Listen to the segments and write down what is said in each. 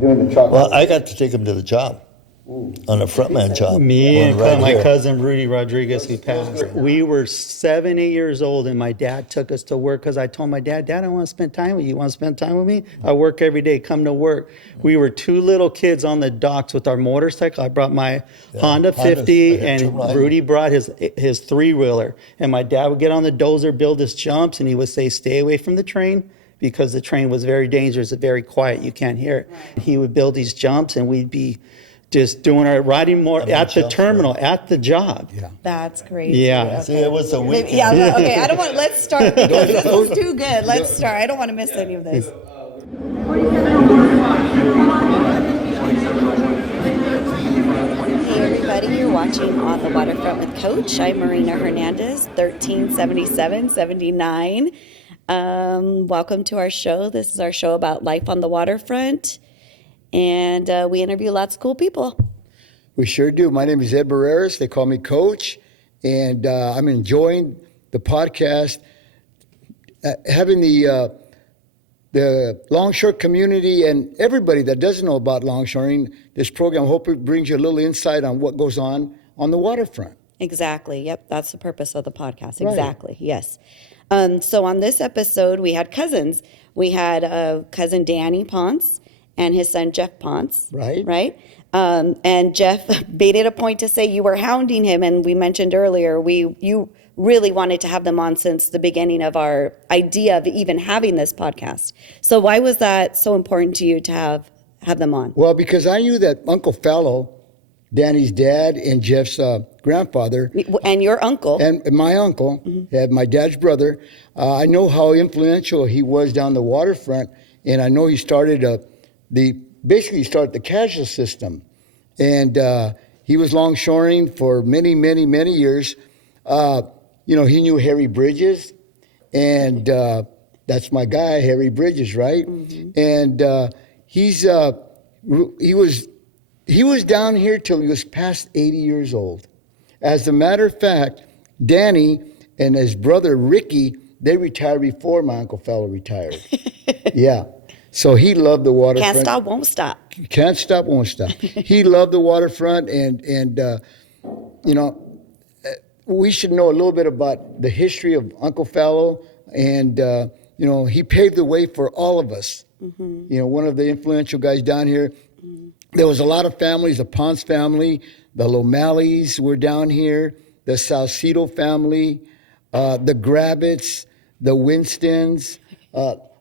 doing the truck? Well, I got to take him to the job. On a frontman job. Me and Right my here. cousin Rudy Rodriguez, who passed. We were 7, 8 years old, and my dad took us to work because I told my dad, I want to spend time with you. You want to spend time with me? I work every day. Come to work. We were 2 little kids on the docks with our motorcycle. I brought my Honda 50, and Rudy brought his 3-wheeler. And my dad would get on the dozer, build his jumps, and he would say, stay away from the train, because the train was very dangerous and very quiet. You can't hear it. He would build these jumps, and we'd be just doing our riding more at the terminal, at the job. Yeah. That's crazy. Yeah. Okay. See, it was a weekend. Yeah, okay, I don't want, let's start because this is too good. Let's start. I don't want to miss any of this. Hey everybody, you're watching On the Waterfront with Coach. I'm Marina Hernandez, 137779. Welcome to our show. This is our show about life on the waterfront. And we interview lots of cool people. We sure do. My name is Ed Barreras. They call me Coach. And I'm enjoying the podcast. Having the longshore community and everybody that doesn't know about longshoring, this program, I hope it brings you a little insight on what goes on the waterfront. Exactly. Yep. That's the purpose of the podcast. Right. Exactly. Yes. So on this episode, we had cousins. We had cousin Danny Ponce and his son Jeff Ponce. Right. And Jeff made it a point to say you were hounding him, and we mentioned earlier you really wanted to have them on since the beginning of our idea of even having this podcast. So why was that so important to you to have them on? Well, because I knew that Uncle Felo, Danny's dad, and Jeff's grandfather, And your uncle. and my uncle, my dad's brother, I know how influential he was down the waterfront, and I know he started basically started the casual system. And he was longshoring for many, many, many years. He knew Harry Bridges, and that's my guy, Harry Bridges, right? Mm-hmm. And he was down here till he was past 80 years old. As a matter of fact, Danny and his brother Ricky, they retired before my Uncle Felo retired. Yeah. So he loved the waterfront. Can't stop, won't stop. Can't stop, won't stop. He loved the waterfront, and we should know a little bit about the history of Uncle Felo, and he paved the way for all of us. Mm-hmm. One of the influential guys down here. Mm-hmm. There was a lot of families, the Ponce family, the Lomalleys were down here, the Salcedo family, the Grabbits, the Winstons.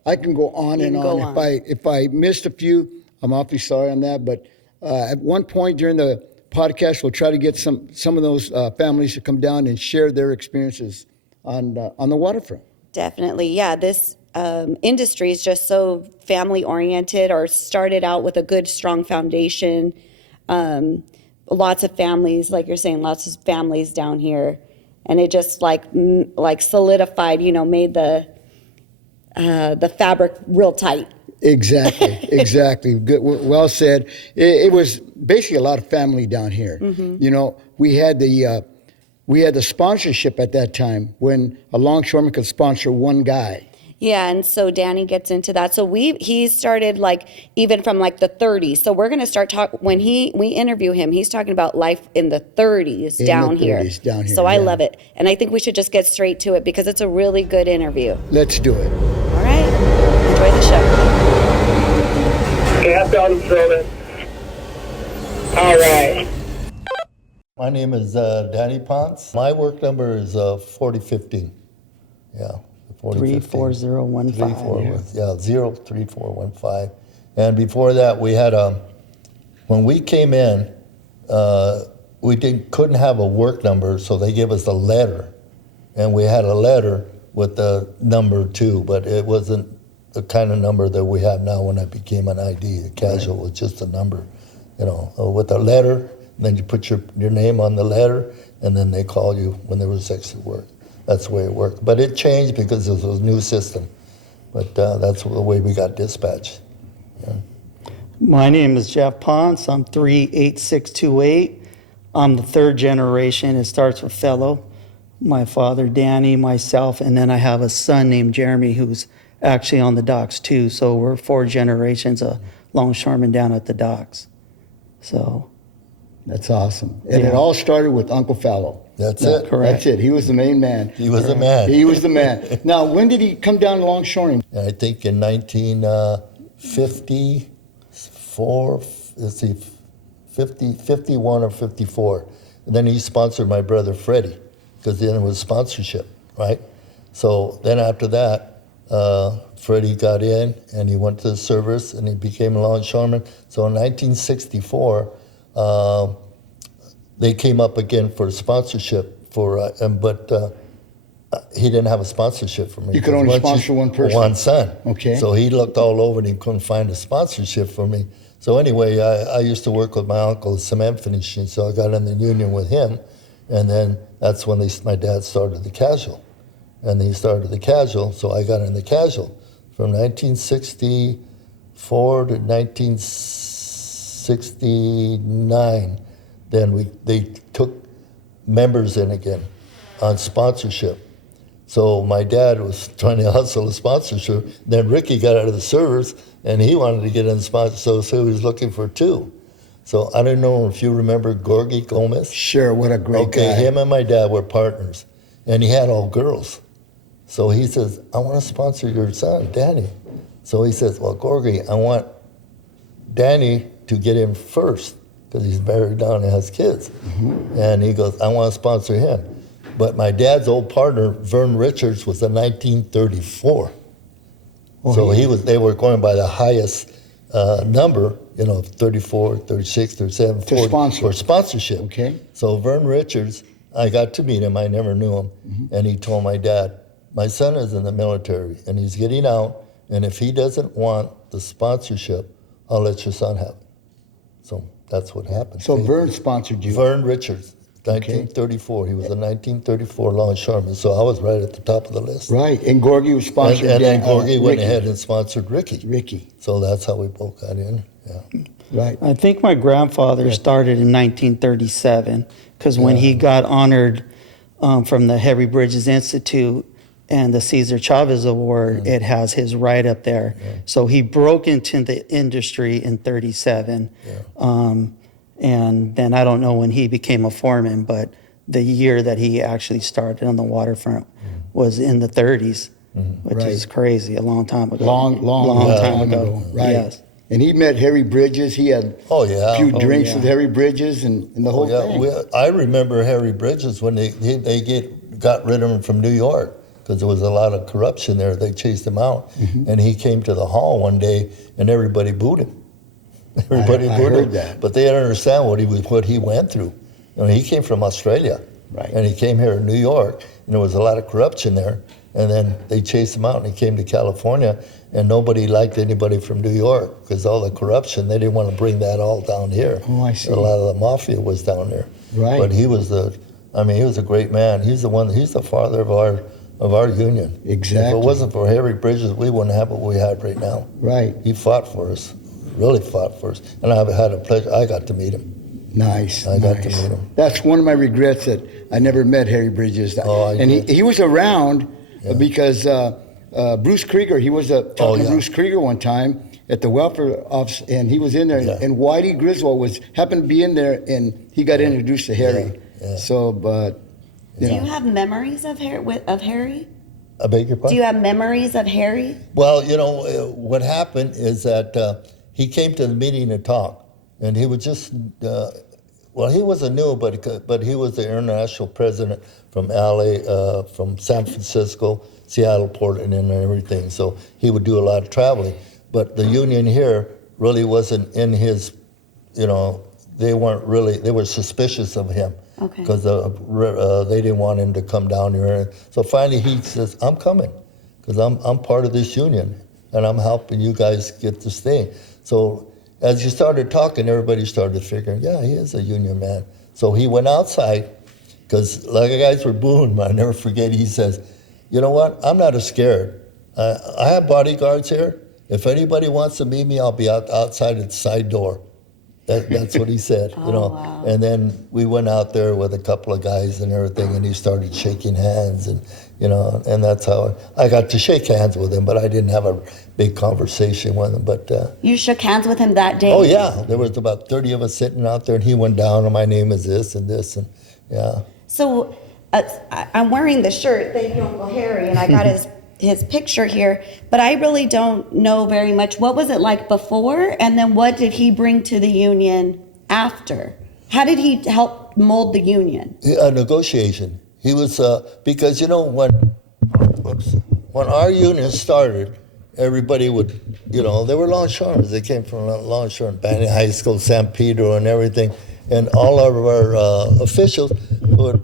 I can go on and on. If I missed a few, I'm awfully sorry on that. But at one point during the podcast, we'll try to get some of those families to come down and share their experiences on the waterfront. Definitely, yeah. This industry is just so family oriented, or started out with a good, strong foundation. Lots of families, like you're saying, lots of families down here, and it just like solidified. Made the fabric real tight. Exactly. Good. Well said. It was basically a lot of family down here. Mm-hmm. We had the sponsorship at that time when a longshoreman could sponsor one guy. Yeah, and so Danny gets into that. So he started even from the 30s. So we're going to start when we interview him, he's talking about life in the 30s down here. So I love it. And I think we should just get straight to it because it's a really good interview. Let's do it. All right. Enjoy the show. Okay, I've got him thrown. All right. My name is Danny Ponce. My work number is 4015. Yeah. 34015. 03415. And before that, we had when we came in, we couldn't have a work number, so they gave us a letter, and we had a letter with the number too, but it wasn't the kind of number that we have now when I became an ID. The casual was just a number, with a letter. Then you put your name on the letter, and then they call you when there was extra work. That's the way it worked. But it changed because it was a new system. But that's the way we got dispatched. Yeah. My name is Jeff Ponce. I'm 38628. I'm the 3rd generation. It starts with Felo, my father, Danny, myself, and then I have a son named Jeremy who's actually on the docks too. So we're 4 generations of longshoremen down at the docks. So, That's awesome. And it Yeah. all started with Uncle Felo. That's it. correct. That's it. He was the main man. He was the man. He was the man. Now, when did he come down longshoring? And I think in 1954, let's see, 51 or 54. And then he sponsored my brother Freddie, because then it was sponsorship, right? So then after that, Freddie got in and he went to the service and he became a longshoreman. So in 1964, they came up again for sponsorship but he didn't have a sponsorship for me. You could only Once sponsor one person. One son. Okay. So he looked all over and he couldn't find a sponsorship for me. So anyway, I used to work with my uncle cement finishing, so I got in the union with him, and then that's when my dad started the casual, and he started the casual, so I got in the casual from 1964 to 1969. Then they took members in again on sponsorship. So my dad was trying to hustle a sponsorship. Then Ricky got out of the service, and he wanted to get in the sponsor, so he was looking for two. So I don't know if you remember Gorgie Gomez. Sure, what a great guy. Okay, him and my dad were partners, and he had all girls. So he says, I want to sponsor your son, Danny. So he says, well, Gorgie, I want Danny to get in first, because he's married now and has kids. Mm-hmm. And he goes, I want to sponsor him. But my dad's old partner, Vern Richards, was in 1934. So they were going by the highest number, 34, 36, 37, 40. sponsor. For sponsorship. Okay. So Vern Richards, I got to meet him. I never knew him. And he told my dad, my son is in the military and he's getting out. And if he doesn't want the sponsorship, I'll let your son have it. So that's what happened. So Vern sponsored you. Vern Richards, 1934. He was a 1934 longshoreman. So I was right at the top of the list. Right, and Gorgie was sponsored. And then Gorgie went Ricky. ahead and sponsored Ricky. Ricky, So that's how we both got in. Yeah. right. I think my grandfather started in 1937 because when he got honored from the Harry Bridges Institute and the Cesar Chavez Award, it has his right up there. So he broke into the industry in 37. And then I don't know when he became a foreman, but the year that he actually started on the waterfront was in the 30s, which Right. is crazy, a long time ago. Long time ago. Right. Yes. And he met Harry Bridges. He had Oh, yeah. a few drinks yeah. with Harry Bridges and the whole thing. I remember Harry Bridges when they got rid of him from New York because there was a lot of corruption there. They chased him out, and he came to the hall one day, and everybody booed him. Everybody I booed heard him, that. but they didn't understand what he went through. He came from Australia, Right. and he came here in New York, and there was a lot of corruption there. And then they chased him out, and he came to California, and nobody liked anybody from New York because all the corruption. They didn't want to bring that all down here. Oh, I see. A lot of the mafia was down there. Right. But he was he was a great man. He's the father of our union. Exactly. If it wasn't for Harry Bridges, we wouldn't have what we have right now. Right. He fought for us, really fought for us. And I've had a pleasure. I got to meet him. Nice. I got to nice. meet him. That's one of my regrets that I never met Harry Bridges. Oh, I and did. he was around because Bruce Krieger, he was talking to yeah. Bruce Krieger one time at the welfare office, and he was in there, Yeah. and Whitey Griswold happened to be in there, and he got introduced to Harry. Yeah. So, but, Do you have memories of Harry? I beg your pardon? Do you have memories of Harry? Well, what happened is that he came to the meeting to talk, and he was just, he wasn't new, but he was the international president from LA, from San Francisco, Seattle, Portland, and everything. So he would do a lot of traveling. But the union here really wasn't in his, they were suspicious of him. Okay. Because they didn't want him to come down here. So finally he says, I'm coming, because I'm part of this union, and I'm helping you guys get this thing. So as you started talking, everybody started figuring, yeah, he is a union man. So he went outside, because like the guys were booing, but I never forget, he says, you know what, I'm not scared. I have bodyguards here. If anybody wants to meet me, I'll be outside at the side door. That's what he said, you know. wow. And then we went out there with a couple of guys and everything, and he started shaking hands, and you know, and that's how I got to shake hands with him, but I didn't have a big conversation with him. But You shook hands with him that day? oh yeah, there was about 30 of us sitting out there, and he went down, and my name is this and this, and yeah. So I'm wearing the shirt, thank you, Uncle Harry, and I got his picture here, but I really don't know very much. What was it like before, and then what did he bring to the union after? How did he help mold the union? Negotiation. He was because you know when our union started, everybody would, you know, they were longshoremen. They came from longshoremen, Banning High School, San Pedro, and everything, and all of our officials would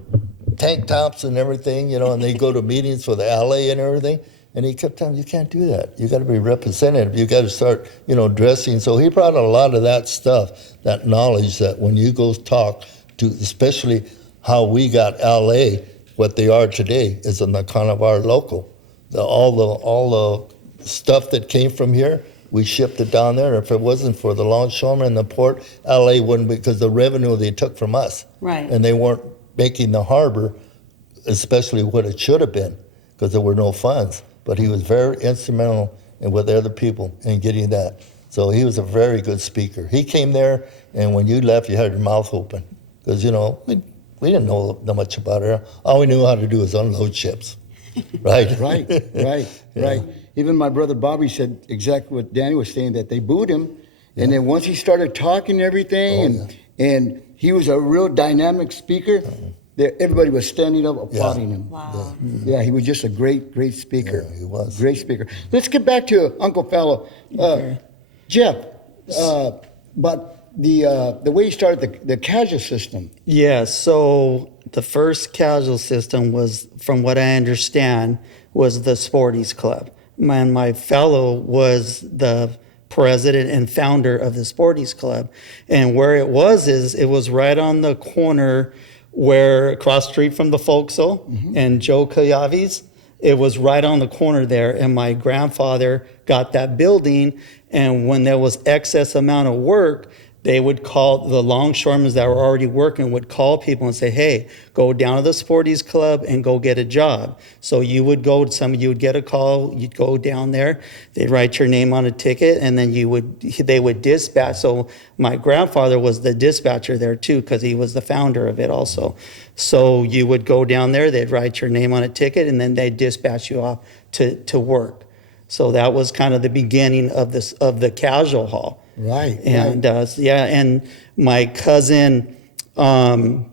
tank tops and everything, you know, and they go to meetings for the LA and everything. And he kept telling me, you can't do that. You got to be representative. You got to start, you know, dressing. So he brought a lot of that stuff, that knowledge that when you go talk to, especially how we got LA, what they are today, is on the kind of our local. All the stuff that came from here, we shipped it down there. If it wasn't for the longshoremen and the port, LA wouldn't, because the revenue they took from us. Right. And they weren't making the harbor, especially what it should have been, because there were no funds. But he was very instrumental in with other people in getting that. So he was a very good speaker. He came there, and when you left, you had your mouth open, because you know we didn't know much about it. All we knew how to do was unload ships, right? Right. Even my brother Bobby said exactly what Danny was saying, that they booed him, and then once he started talking and everything, and he was a real dynamic speaker. Everybody was standing up, applauding him. Wow. Yeah, he was just a great speaker. Yeah, he was. Great speaker. Let's get back to Uncle Felo. Jeff, but the way you started the casual system. Yeah, so the first casual system was, from what I understand, was the Sporties Club. My fellow was the president and founder of the Sporties Club. And where it was right on the corner where across the street from the Folksel and Joe Kayavi's. It was right on the corner there, and my grandfather got that building, and when there was excess amount of work, they would call the longshoremen that were already working, would call people and say, hey, go down to the Sporties Club and go get a job. So you would go, you would get a call, you'd go down there, they'd write your name on a ticket, and then they would dispatch. So my grandfather was the dispatcher there too, because he was the founder of it also. So you would go down there, they'd write your name on a ticket, and then they'd dispatch you off to work. So that was kind of the beginning of the casual hall. Right. And and my cousin Eddie,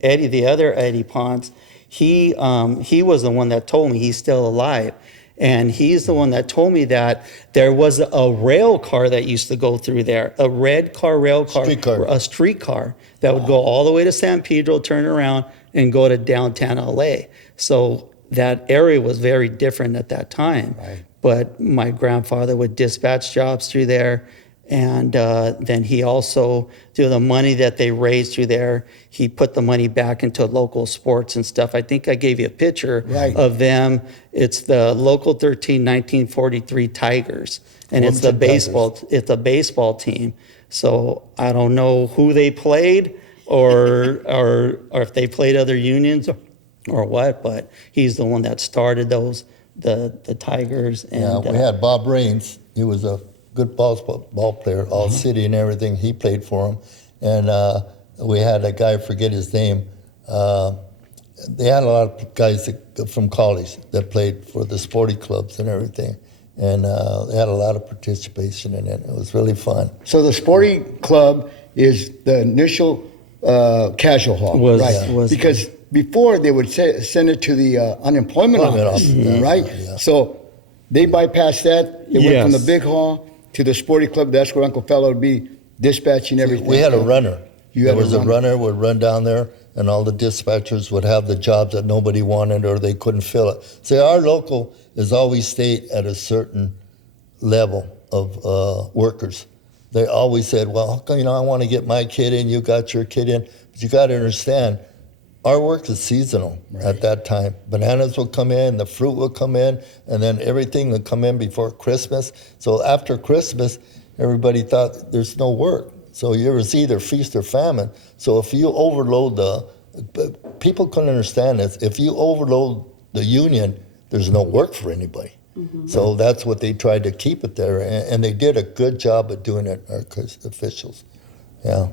the other Eddie Ponce, he was the one that told me, he's still alive, and he's the one that told me that there was a rail car that used to go through there, a red car, rail car, a streetcar that would go all the way to San Pedro, turn around, and go to downtown LA. So that area was very different at that time. Right. But my grandfather would dispatch jobs through there. And then he also, through the money that they raised through there, he put the money back into local sports and stuff. I think I gave you a picture of them. It's the Local 13 1943 Tigers. And it's the baseball. It's a baseball team. So I don't know who they played or if they played other unions or what, but he's the one that started those. The Tigers. And we had Bob Raines. He was a good ball player, all city and everything. He played for him. And we had a guy, forget his name. They had a lot of guys from college that played for the sporting clubs and everything. And they had a lot of participation in it. It was really fun. So the sporting club is the initial casual hall, right? Because before they would send it to the unemployment office, right? Yeah. So they bypassed that. It went from the big hall to the sporting club. That's where Uncle Felo would be dispatching everything. We had a runner. There was a runner would run down there, and all the dispatchers would have the jobs that nobody wanted or they couldn't fill it. So our local has always stayed at a certain level of workers. They always said, well, I want to get my kid in, you got your kid in. But you got to understand, our work is seasonal at that time. Bananas will come in, the fruit will come in, and then everything will come in before Christmas. So after Christmas, everybody thought there's no work. So it was either feast or famine. So if you overload people couldn't understand this. If you overload the union, there's no work for anybody. So that's what they tried to keep it there, and they did a good job of doing it, our officials. Yeah.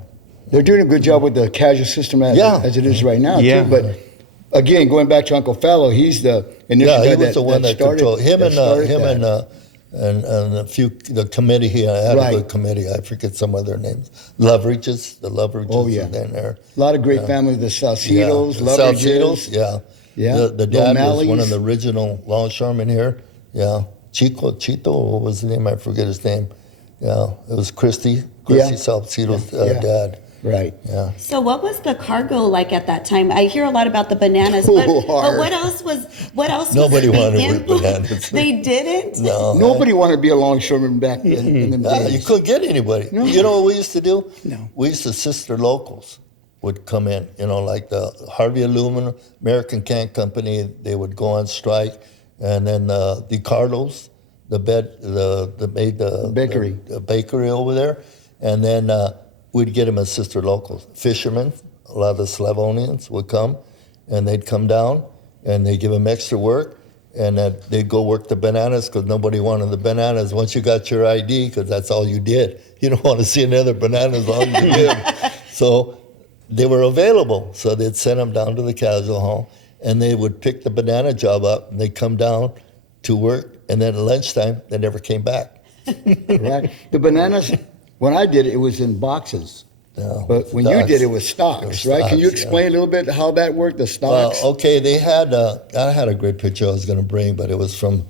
They're doing a good job with the casual system as it is right now, Yeah. too. But again, going back to Uncle Felo, he's the initial Yeah, guy he was the one that started, controlled him that started and that. and a few the committee. He had Right. a good committee. I forget some of their names. Loverages, the Loverages. Oh, yeah. And then there. A lot of great families, the Salcidos, The Loverages. Salcidos, yeah. Yeah. The dad was one O'Malley's. of the original longshoremen here. Yeah. Chito, what was the name? I forget his name. Yeah. It was Christy Yeah. Salcido's Yeah. dad. Right. Yeah. So what was the cargo like at that time? I hear a lot about the bananas, but hard. what else was Nobody wanted to being work bananas. They didn't? No. Nobody wanted to be a longshoreman back in them You days. couldn't get anybody. No. You know what we used to do? No. We used to sister locals would come in, like the Harvey Aluminum, American Can Company, they would go on strike. And then the Carlos, the Bakery. the bakery over there. And then we'd get them as sister locals. Fishermen, a lot of the Slavonians would come, and they'd come down, and they'd give them extra work. And they'd go work the bananas because nobody wanted the bananas. Once you got your ID, because that's all you did. You don't want to see another banana as long as you live. So they were available. So they'd send them down to the casual hall, and they would pick the banana job up, and they'd come down to work. And then at lunchtime, they never came back. Right. The bananas, when I did it, it was in boxes. No, But when you stocks. did it was stocks, It was right? Can you stocks, explain a little bit how that worked, the Well, stocks? okay, they had, I had a great picture I was going to bring, but it was from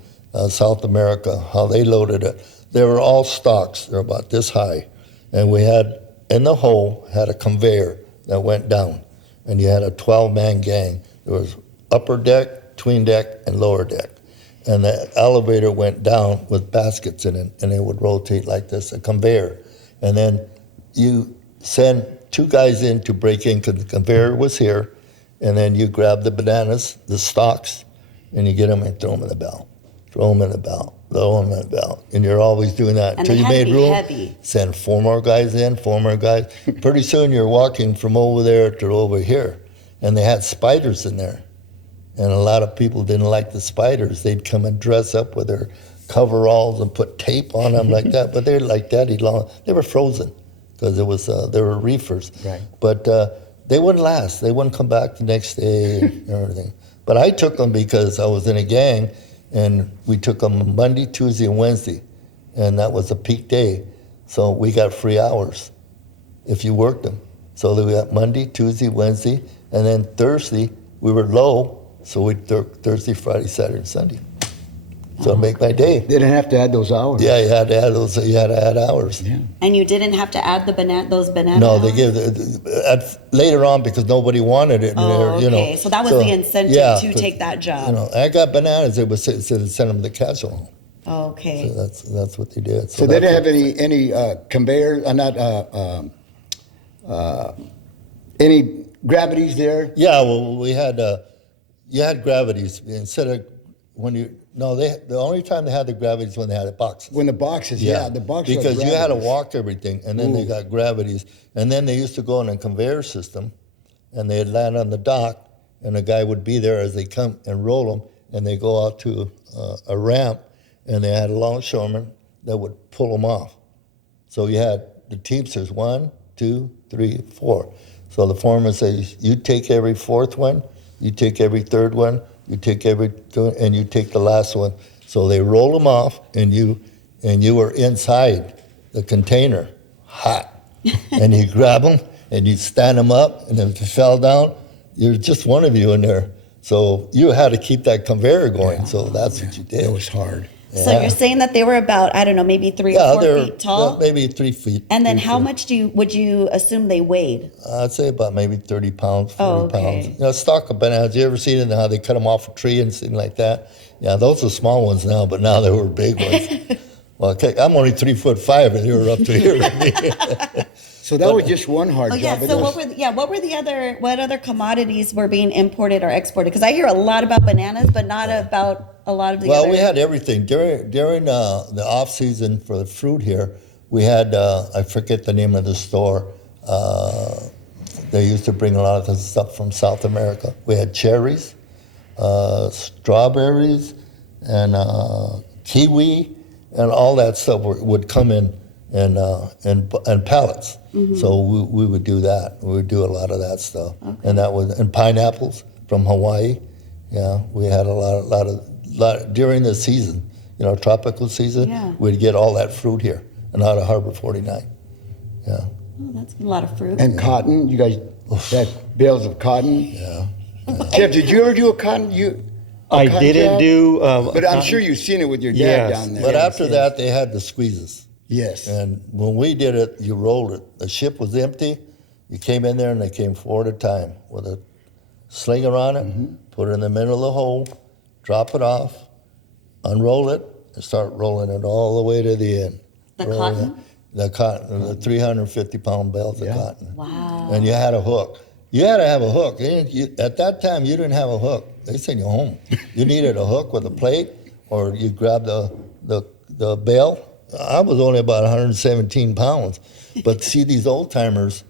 South America, how they loaded it. They were all stocks. They're about this high. And we had, in the hole, had a conveyor that went down. And you had a 12-man gang. There was upper deck, tween deck, and lower deck. And the elevator went down with baskets in it, and it would rotate like this, a conveyor. And then you send two guys in to break in because the conveyor was here, and then you grab the bananas, the stalks, and you get them and throw them in the bell. Throw them in the bell. Throw them in the bell. And you're always doing that And until they you had to made be room. heavy. Send 4 more guys in, 4 more guys. Pretty soon you're walking from over there to over here, and they had spiders in there. And a lot of people didn't like the spiders. They'd come and dress up with their coveralls and put tape on them like that. But they're like daddy long. They were frozen because they were reefers. Right. But they wouldn't last. They wouldn't come back the next day and everything. But I took them because I was in a gang, and we took them Monday, Tuesday, and Wednesday. And that was a peak day. So we got free hours if you worked them. So we got Monday, Tuesday, Wednesday, and then Thursday we were low. So we took Thursday, Friday, Saturday, and Sunday. So to make my day. They didn't have to add those hours. Yeah, you had to add those. You had to add hours. Yeah. And you didn't have to add those bananas? No, they give later on because nobody wanted it. Oh, you know. okay. So that was the incentive to 'cause, take that job. I got bananas. It was to send them to casual. Okay. So that's what they did. So they that's didn't have any conveyor, any gravities there? Yeah, well, we had you had gravities instead of when you the only time they had the gravities when they had the boxes. When the boxes, the boxes. because are you had to gravities. walk everything, and then they got gravities, and then they used to go on a conveyor system, and they'd land on the dock, and a guy would be there as they come and roll them, and they go out to a ramp, and they had a longshoreman that would pull them off. So you had the teamsters 1, 2, 3, 4. So the foreman says, you take every 4th one, you take every 3rd one, you take and you take the last one. So they roll them off, and you were inside the container, hot, and you grab them and you stand them up, and if you fell down, you're just one of you in there. So you had to keep that conveyor going. So that's what you did. It was hard. So you're saying that they were about, I don't know, maybe 3 or 4 they're feet tall? maybe 3 feet. And then 3 how feet. much would you assume they weighed? I'd say about maybe 30 pounds, 40 Oh, okay. pounds. Stalk of bananas, you ever seen it, how they cut them off a tree and things like that? Yeah, those are small ones now, but now they were big ones. Well, okay, I'm only 3'5", and they were up to here with me. So that was just one hard Oh job. yeah. but So there was- what other commodities were being imported or exported? Because I hear a lot about bananas, but not about a lot of the Well, other. we had everything. During the off season for the fruit here, We had, I forget the name of the store. They used to bring a lot of the stuff from South America. We had cherries, strawberries, and kiwi, and all that stuff would come in pallets. So we would do that. We would do a lot of that stuff, and that was and pineapples from Hawaii. Yeah, we had a lot during the season. Tropical season. Yeah. We'd get all that fruit here and out of Harbor 49. Yeah. Oh, that's a lot of fruit. And cotton, you guys had bales of cotton. Yeah. Jeff, did you ever do a cotton? I cotton didn't job? do. But I'm sure you've seen it with your dad Yes. down there. But after that, they had the squeezes. Yes. And when we did it, you rolled it. The ship was empty. You came in there, and they came 4 at a time with a slinger on it, put it in the middle of the hole, drop it off, unroll it, and start rolling it all the way to the end. The Rolling cotton? it. The cotton, the 350-pound bales Yeah. of cotton. Wow. And you had a hook. You had to have a hook. At that time, you didn't have a hook. They sent you home. You needed a hook with a plate, or you grabbed the bale. I was only about 117 pounds. But see, these old timers,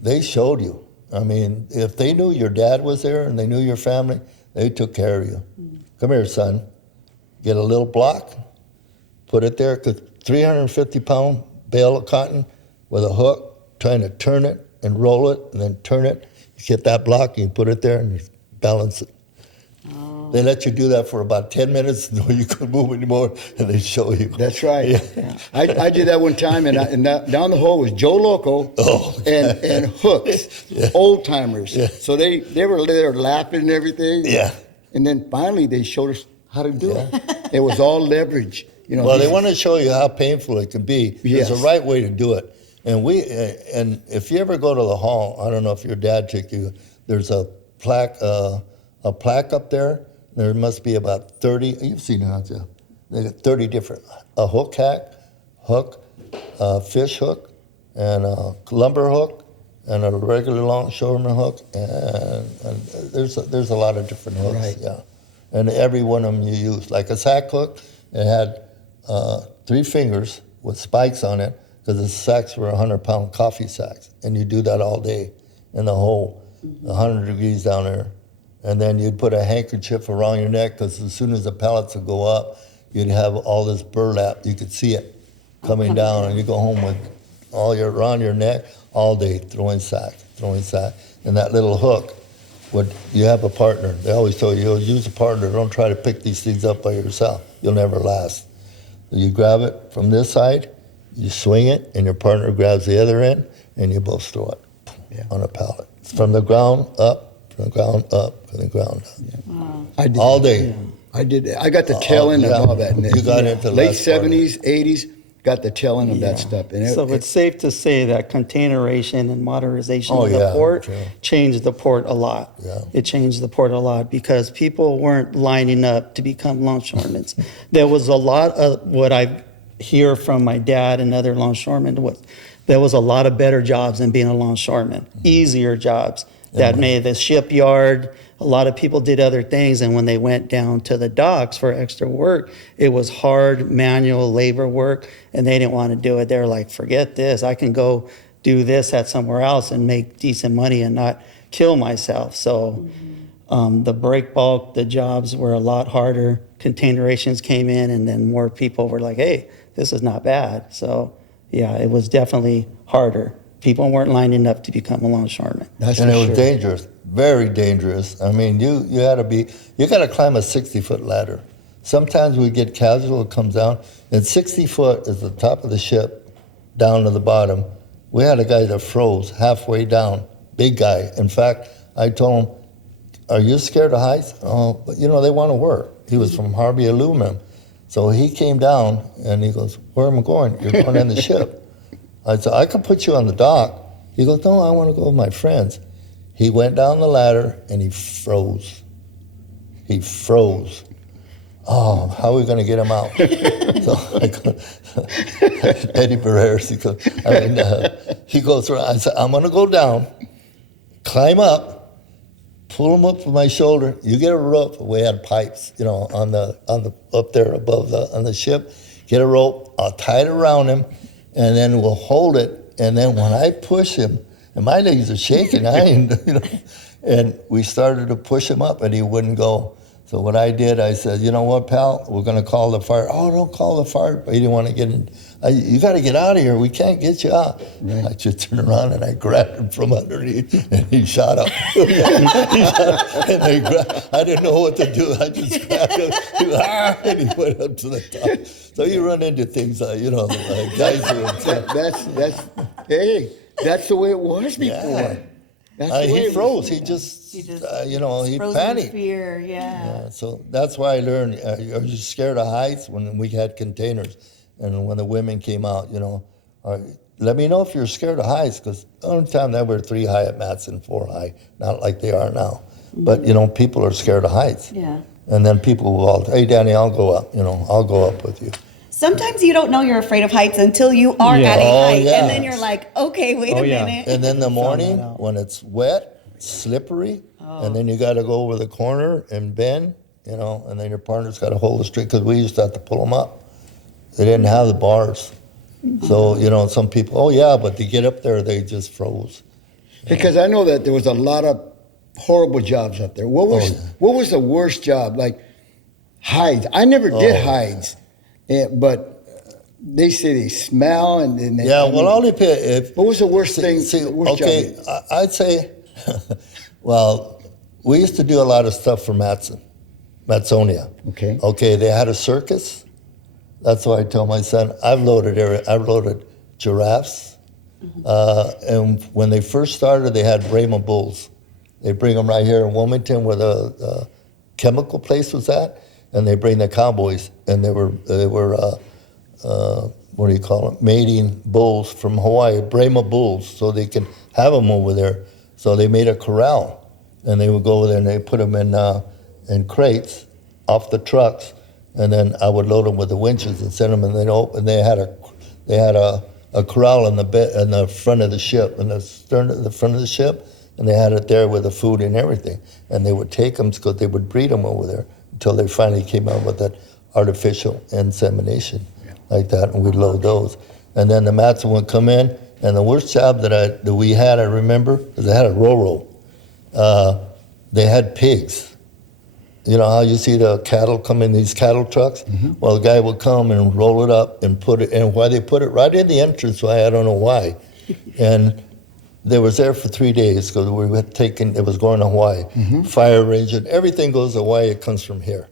they showed you. I mean, if they knew your dad was there and they knew your family, they took care of you. Come here, son. Get a little block, put it there, 350-pound bale of cotton with a hook, trying to turn it and roll it and then turn it. You get that block, you put it there and you balance it. Oh. They let you do that for about 10 minutes until you couldn't move anymore, and they show you. That's right. Yeah. I did that one time, and down the hole was Joe Loco and Hooks, old timers. Yeah. So they were there laughing and everything. Yeah. And then finally they showed us how to do it. It was all leverage. Well, they want to show you how painful it can be. Yes. There's a right way to do it. And if you ever go to the hall, I don't know if your dad took you, there's a plaque up there. There must be about 30, you've seen it, haven't you? They got 30 different, a hook, fish hook, and a lumber hook, and a regular longshoreman hook, and there's a lot of different hooks, Right. yeah. And every one of them you use. Like a sack hook, it had 3 fingers with spikes on it, because the sacks were 100-pound coffee sacks, and you do that all day in the hole, 100 degrees down there. And then you'd put a handkerchief around your neck, because as soon as the pellets would go up, you'd have all this burlap. You could see it coming down, and you go home with all around your neck all day, throwing sack. And that little hook, you have a partner. They always tell you, use a partner. Don't try to pick these things up by yourself. You'll never last. So you grab it from this side, you swing it, and your partner grabs the other end, and you both throw it on a pallet. It's from the ground up. From the ground up, from the ground up. Wow. I did, All day. I did. I got the tail end yeah. of all that. You got into late last part of it. 70s, 80s. Got the tail end of that stuff. And So it's safe to say that containeration and modernization Oh, of the yeah, port true. changed the port a lot. Yeah. It changed the port a lot because people weren't lining up to become longshoremen. There was a lot of what I hear from my dad and other longshoremen there was a lot of better jobs than being a longshoreman, easier jobs that made the shipyard. A lot of people did other things, and when they went down to the docks for extra work, it was hard manual labor work, and they didn't want to do it. They were like, forget this. I can go do this at somewhere else and make decent money and not kill myself. So the break bulk, the jobs were a lot harder. Containerations came in, and then more people were like, hey, this is not bad. So, yeah, it was definitely harder. People weren't lining up to become a longshoreman. That's And for it was sure. dangerous, very dangerous. I mean, you got to climb a 60-foot ladder. Sometimes we get casual, it comes down, and 60 foot is the top of the ship down to the bottom. We had a guy that froze halfway down, big guy. In fact, I told him, are you scared of heights? Oh, but they want to work. He was from Harvey Aluminum. So he came down and he goes, where am I going? You're going in the ship. I said, I could put you on the dock. He goes, no, I want to go with my friends. He went down the ladder and he froze. He froze. Oh, how are we going to get him out? So I go, Eddie Barreras, he goes around. I said, I'm going to go down, climb up, pull him up with my shoulder. You get a rope. We had pipes, on the up there above on the ship. Get a rope. I'll tie it around him. and then we'll hold it, and then when I push him, and my legs are shaking, I ain't, and we started to push him up, and he wouldn't go. So what I did, I said, you know what, pal, we're going to call the fire. Oh, don't call the fire. But he didn't want to get in. You got to get out of here. We can't get you out. Right. I just turned around and I grabbed him from underneath, and he shot up. And I didn't know what to do. I just grabbed him, and he went up to the top. So you run into things, guys who that's the way it was before. Yeah. That's the way He it was. froze. He frozen panicked. in fear, yeah. So that's why I learned, are you scared of heights? When we had containers and when the women came out, let me know if you're scared of heights, because the only time they were 3 high at Matson, 4 high, not like they are now. But, people are scared of heights. Yeah. And then people will all, hey, Danny, I'll go up, I'll go up with you. Sometimes you don't know you're afraid of heights until you are Yeah. at a Oh, height, yeah. and then you're like, okay, wait a yeah. minute. And then the morning, that out. when it's wet, slippery, and then you got to go over the corner and bend, and then your partner's got to hold the string, because we used to have to pull them up. They didn't have the bars. So, some people, oh yeah, but to get up there, they just froze. Because I know that there was a lot of horrible jobs out there. What was the worst job? Like hides. I never did hides, but they say they smell and they. Yeah, well, all depends. If What was the worst thing? see, the worst okay, job? I'd say, well, we used to do a lot of stuff for Matsonia. Okay. Okay, they had a circus. That's why I tell my son, I've loaded giraffes. And when they first started, they had Brahma bulls. They bring them right here in Wilmington, where the chemical place was at, and they bring the cowboys, and they were what do you call them? Mating bulls from Hawaii, Brahma bulls, so they could have them over there. So they made a corral, and they would go over there and they put them in crates off the trucks, and then I would load them with the winches and send them, and then open. They had a corral in the front of the ship, in the front of the ship, and they had it there with the food and everything. And they would take them because they would breed them over there until they finally came out with that artificial insemination like that, and we'd load those. And then the Matson would come in, and the worst job that we had, I remember, is they had a row. They had pigs. You know how you see the cattle come in these cattle trucks? Mm-hmm. Well, the guy would come and roll it up and put it, and why they put it right in the entranceway, I don't know why. And they was there for 3 days because we had taken, it was going to Hawaii. Mm-hmm. Fire engine, everything goes to Hawaii, it comes from here.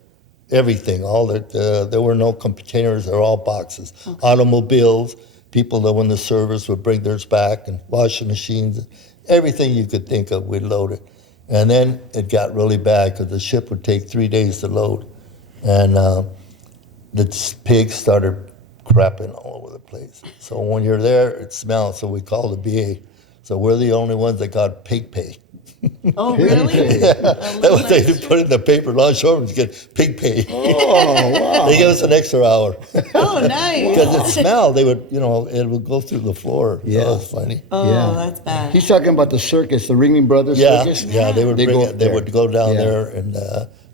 Everything, all that, there were no containers, they're all boxes. Okay. Automobiles, people that were in the service would bring theirs back, and washing machines, everything you could think of, we'd load it. And then it got really bad because the ship would take 3 days to load. And the pigs started crapping all over the place. So when you're there, it smells, so we call the BA. So we're the only ones that got pig pay. Oh, really? Yeah. That was they put in the paper. Longshoremen get pig pay. Oh, wow. They give us an extra hour. Oh, nice. Because it smelled. They would, it would go through the floor. Yeah. That was funny. Oh, Yeah. that's bad. He's talking about the circus, the Ringling Brothers Yeah, circus. yeah. They would there. would go down Yeah. there and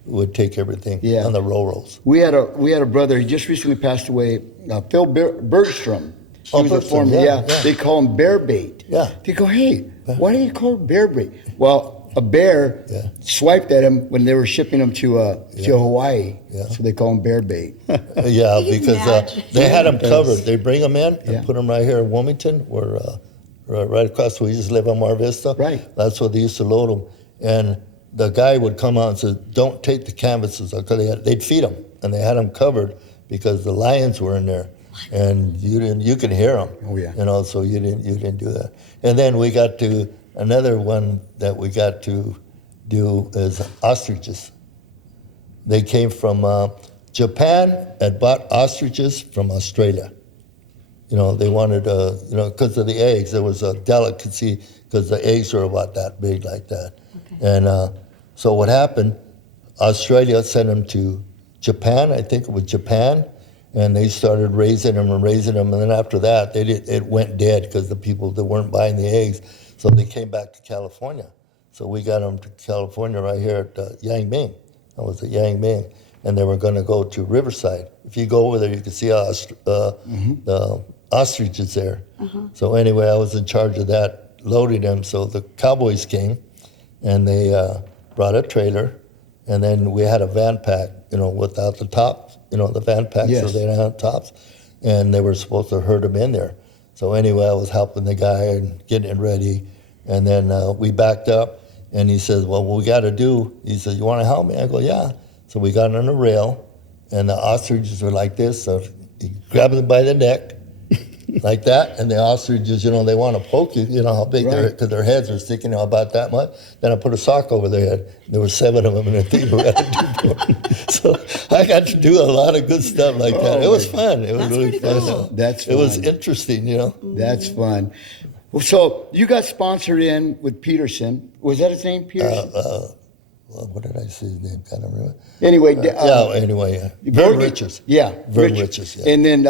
would take everything Yeah. on the rolls. We had a brother. He just recently passed away. Phil Bergstrom. He Oh, was a Bergstrom, foreman. yeah. They call him bear bait. Yeah. They go, hey, why do you call it bear bait? Well, a bear Yeah. swiped at him when they were shipping him to Hawaii. Yeah. So they call him bear bait. Yeah, because imagine? they had them covered. They bring them in and Yeah. put them right here in Wilmington, where right across where we just live on Mar Vista. Right. That's where they used to load them. And the guy would come out and say, "Don't take the canvases," because they'd feed them, and they had them covered because the lions were in there, and you could hear them. Oh, yeah. So you didn't do that. And then we got to another one that we got to do is ostriches. They came from Japan, had bought ostriches from Australia. They wanted, because of the eggs, there was a delicacy because the eggs were about that big like that. Okay. And so what happened, Australia sent them to Japan, I think it was Japan, and they started raising them, and then after that, it went dead because the people that weren't buying the eggs, so they came back to California. So we got them to California right here at Yang Ming. I was at Yang Ming, and they were going to go to Riverside. If you go over there, you can see the ostriches there. So anyway, I was in charge of that, loading them. So the cowboys came, and they brought a trailer, and then we had a van pack, without the tops, the van pack, so Yes. they didn't have tops, and they were supposed to herd them in there. So anyway, I was helping the guy and getting it ready, and then we backed up, and he says, well, what we got to do, he says, you want to help me? I go, yeah. So we got on the rail, and the ostriches were like this, so he grabbed them by the neck, like that, and the ostriches, they want to poke you, how big they're, Right. because their heads are sticking out about that much. Then I put a sock over their head. There were 7 of them, and I think we had to do more. So I got to do a lot of good stuff like that. It was fun. It was That's really pretty fun. cool. That's It was fun. interesting, That's fun. Well, so you got sponsored in with Peterson. Was that his name, Peterson? Well, what did I say his name? I don't remember. Anyway, Yeah, anyway, yeah. Vern Gordy- Richards. Yeah, Vern Richards, yeah. And then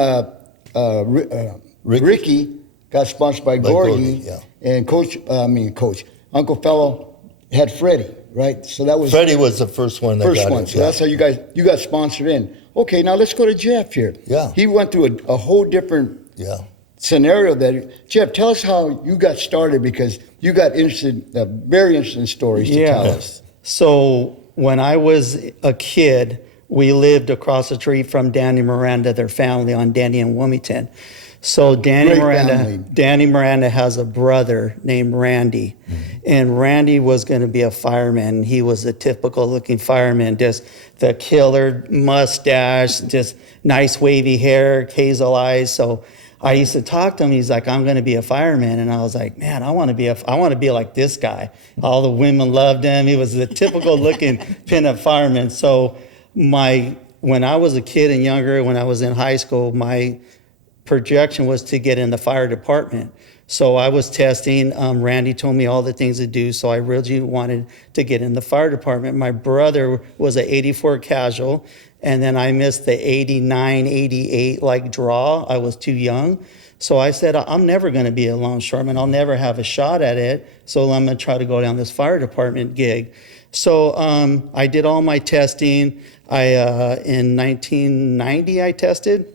Ricky got sponsored by Gordy, Gordy, yeah. and Coach, Uncle Felo had Freddie, right? So that was Freddie was the first one that first got one. it. So that's how you got sponsored in. Okay, now let's go to Jeff here. Yeah. He went through a whole different Yeah. scenario that Jeff, tell us how you got started, because you got very interesting stories to tell us. So when I was a kid, we lived across the street from Danny Miranda, their family on Danny and Wilmington. So Danny Great family. Miranda has a brother named Randy, and Randy was going to be a fireman. He was a typical looking fireman, just the killer mustache, just nice wavy hair, hazel eyes. So I used to talk to him. He's like, I'm going to be a fireman. And I was like, man, I want to be like this guy. All the women loved him. He was the typical looking pinup fireman. So when I was a kid and younger, when I was in high school, my projection was to get in the fire department. So I was testing. Randy told me all the things to do. So I really wanted to get in the fire department. My brother was an 84 casual. And then I missed the 89, 88 draw. I was too young. So I said, I'm never going to be a longshoreman. I'll never have a shot at it. So I'm going to try to go down this fire department gig. So I did all my testing. In 1990, I tested.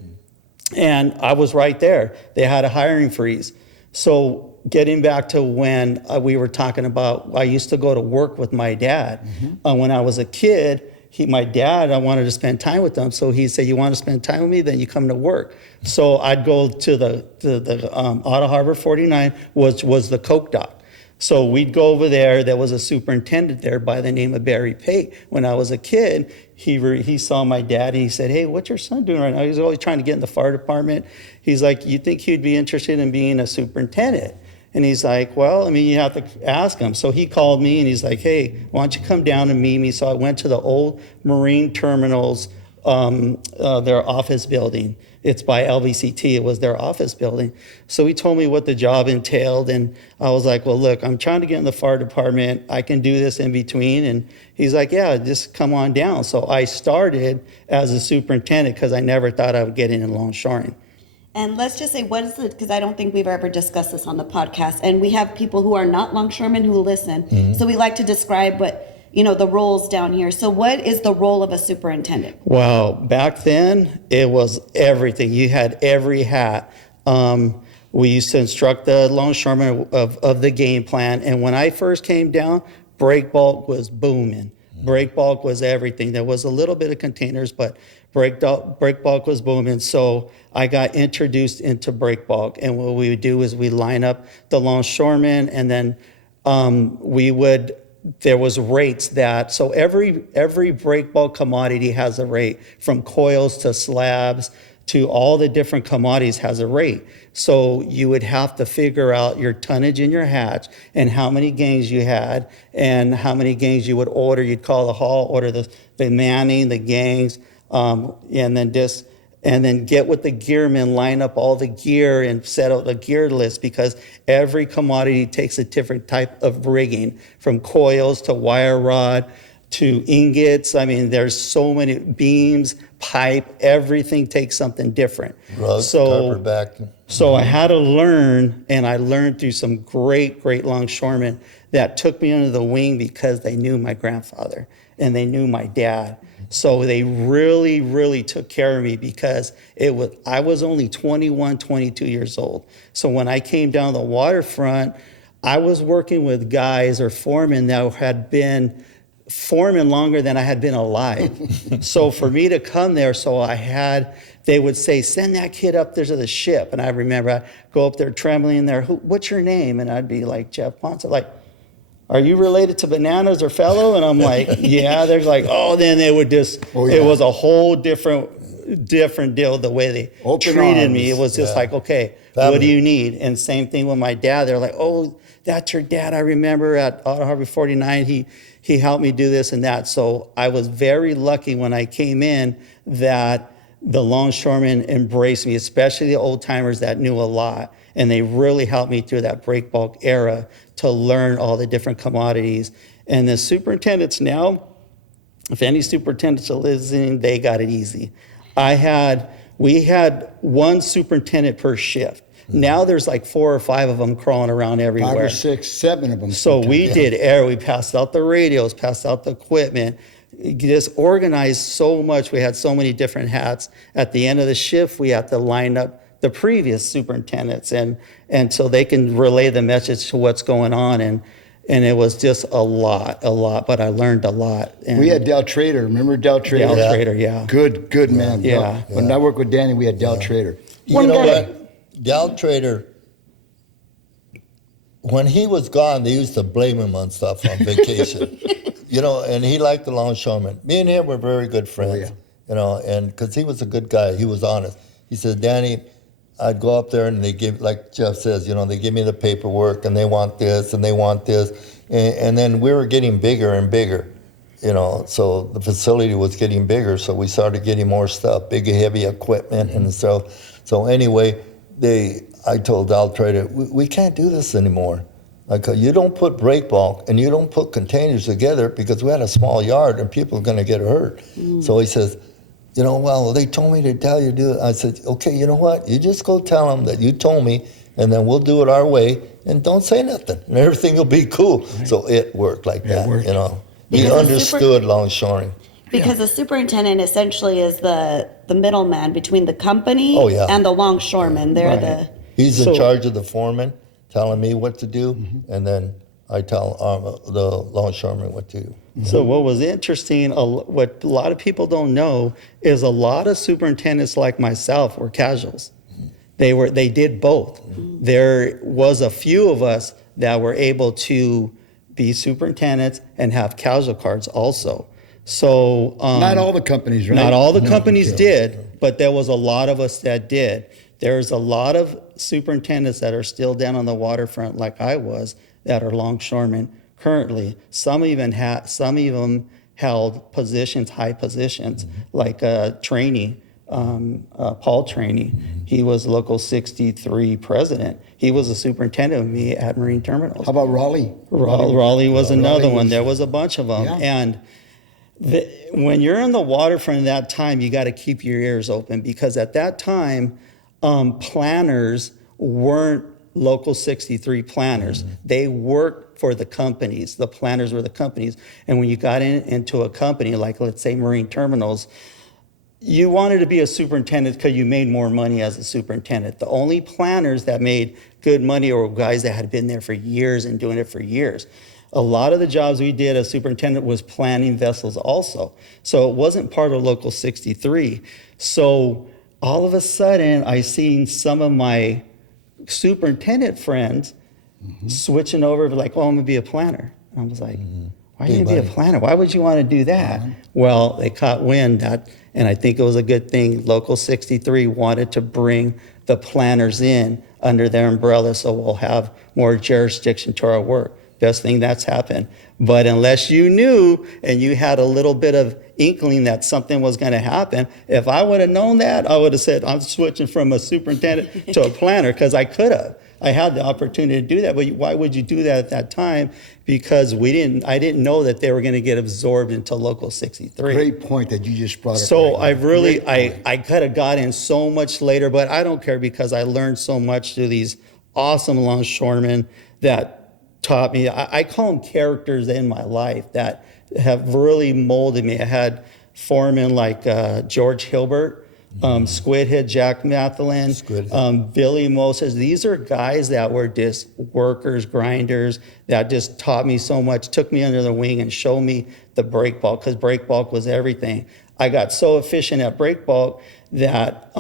And I was right there. They had a hiring freeze. So getting back to when we were talking about, I used to go to work with my dad. When I was a kid, my dad, I wanted to spend time with him. So he said, you want to spend time with me? Then you come to work. So I'd go to the Auto Harbor 49, which was the coke dock. So we'd go over there. There was a superintendent there by the name of Barry Pate. When I was a kid, he saw my dad and he said, hey, what's your son doing right now? He's always trying to get in the fire department. He's like, you think he'd be interested in being a superintendent? And he's like, well, you have to ask him. So he called me and he's like, hey, why don't you come down and meet me? So I went to the old Marine Terminals, their office building. It's by LVCT. It was their office building. So he told me what the job entailed. And I was like, well, look, I'm trying to get in the fire department. I can do this in between. And he's like, yeah, just come on down. So I started as a superintendent because I never thought I would get in longshoring. And let's just say, what is it? Because I don't think we've ever discussed this on the podcast. And we have people who are not longshoremen who listen. So we like to describe what, the roles down here. So what is the role of a superintendent? Well, back then, it was everything. You had every hat. We used to instruct the longshoremen of the game plan. And when I first came down, break bulk was booming. Break bulk was everything. There was a little bit of containers, but break bulk was booming. So I got introduced into break bulk. And what we would do is we line up the longshoremen, and then there was rates so every break bulk commodity has a rate, from coils to slabs to all the different commodities has a rate. So you would have to figure out your tonnage in your hatch and how many gangs you had and how many gangs you would order. You'd call the hall, order the manning, the gangs, and then get with the gearmen, line up all the gear and set out the gear list, because every commodity takes a different type of rigging, from coils to wire rod to ingots. There's so many beams, pipe, everything takes something different. Rugs, copper back. So I had to learn, and I learned through some great longshoremen that took me under the wing because they knew my grandfather and they knew my dad. So they really, really took care of me because I was only 21, 22 years old. So when I came down the waterfront, I was working with guys or foremen that had been foreman longer than I had been alive. So for me to come there, they would say, send that kid up there to the ship. And I remember I'd go up there trembling there, what's your name? And I'd be like, Jeff Ponce. Like, are you related to Bananas or Fellow? And I'm like, yeah. They're like, oh, then they would just, it was a whole different deal the way they treated me. It was just like, okay, what do you need? And same thing with my dad. They're like, oh, that's your dad. I remember at Auto Harbor 49, he helped me do this and that. So I was very lucky when I came in that the longshoremen embraced me, especially the old timers that knew a lot. And they really helped me through that break bulk era to learn all the different commodities. And the superintendents now, if any superintendents are listening, they got it easy. We had one superintendent per shift. Now there's like 4 or 5 of them crawling around everywhere. 5 or 6, 7 of them. So we did air. We passed out the radios, passed out the equipment, just organized so much. We had so many different hats. At the end of the shift, we had to line up the previous superintendents and so they can relay the message to what's going on. And it was just a lot, but I learned a lot. And we had Del Trader. Remember Del Trader? Del Trader, yeah. Good man. Yeah. When I worked with Danny, we had Del Trader. You know what? Gal Trader, when he was gone, they used to blame him on stuff on vacation. And he liked the longshoremen. Me and him were very good friends, and because he was a good guy, he was honest. He said, Danny, I'd go up there and they give, like Jeff says, they give me the paperwork and they want this and they want this. And then we were getting bigger and bigger, so the facility was getting bigger. So we started getting more stuff, big, heavy equipment and stuff. So anyway, I told Al Trader, we can't do this anymore. Like, you don't put break bulk and you don't put containers together because we had a small yard and people are going to get hurt. So he says, well, they told me to tell you to do it. I said, okay, you know what? You just go tell them that you told me and then we'll do it our way and don't say nothing and everything will be cool. Right. So it worked like that, He understood longshoring. Because the superintendent essentially is the middleman between the company and the longshoremen. They're He's in charge of the foreman, telling me what to do, and then I tell the longshoremen what to do. So what was interesting, what a lot of people don't know, is a lot of superintendents like myself were casuals. They did both. There was a few of us that were able to be superintendents and have casual cards also. So not all the companies, right? Not all the companies did, but there was a lot of us that did. There's a lot of superintendents that are still down on the waterfront, like I was, that are longshoremen currently. Some even held positions, high positions, like Trainee, Paul Trainee. He was Local 63 president. He was a superintendent with me at Marine Terminals. How about Raleigh? Raleigh was another one. Was, there was a bunch of them, and. When you're in the waterfront at that time, you got to keep your ears open because at that time, planners weren't Local 63 planners. They worked for the companies. The planners were the companies. And when you got into a company, like let's say Marine Terminals, you wanted to be a superintendent because you made more money as a superintendent. The only planners that made good money were guys that had been there for years and doing it for years. A lot of the jobs we did as superintendent was planning vessels also. So it wasn't part of Local 63. So all of a sudden, I seen some of my superintendent friends switching over like, oh, I'm gonna be a planner. And I was like, why are you gonna be a planner? Why would you want to do that? Well, they caught wind that, and I think it was a good thing, Local 63 wanted to bring the planners in under their umbrella so we'll have more jurisdiction to our work. Best thing that's happened. But unless you knew and you had a little bit of inkling that something was going to happen, if I would have known that, I would have said, I'm switching from a superintendent to a planner because I could have. I had the opportunity to do that, but why would you do that at that time? Because I didn't know that they were going to get absorbed into Local 63. Great point that you just brought up. So I could have got in so much later, but I don't care because I learned so much through these awesome longshoremen that taught me. I call them characters in my life that have really molded me. I had foremen like George Hilbert, Squidhead Jack Mathelin, Billy Moses. These are guys that were just workers, grinders, that just taught me so much, took me under the wing and showed me the break bulk, because break bulk was everything. I got so efficient at break bulk that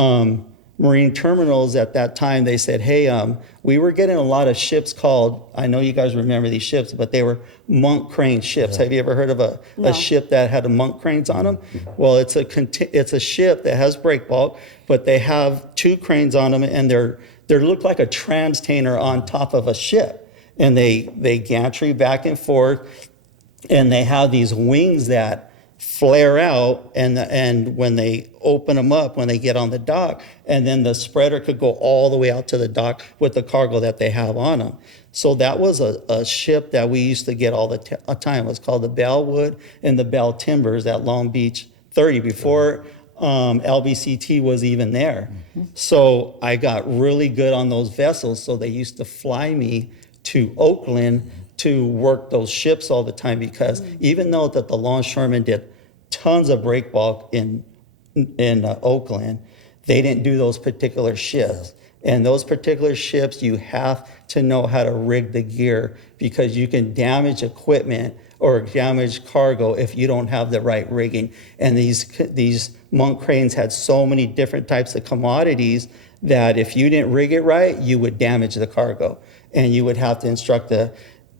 Marine Terminals at that time, they said, hey, we were getting a lot of ships called, I know you guys remember these ships, but they were monk crane ships. Have you ever heard of a ship that had monk cranes on them? Well, it's a ship that has break bulk, but they have 2 cranes on them, and they look like a transtainer on top of a ship. And they gantry back and forth, and they have these wings that flare out, and when they open them up, when they get on the dock, and then the spreader could go all the way out to the dock with the cargo that they have on them. So that was a ship that we used to get all the time. It was called the Bellwood and the Bell Timbers at Long Beach 30 before LBCT was even there. So I got really good on those vessels, so they used to fly me to Oakland to work those ships all the time, because even though that the longshoremen did tons of break bulk in Oakland, they didn't do those particular ships. And those particular ships, you have to know how to rig the gear, because you can damage equipment or damage cargo if you don't have the right rigging. And these monk cranes had so many different types of commodities that if you didn't rig it right, you would damage the cargo. And you would have to instruct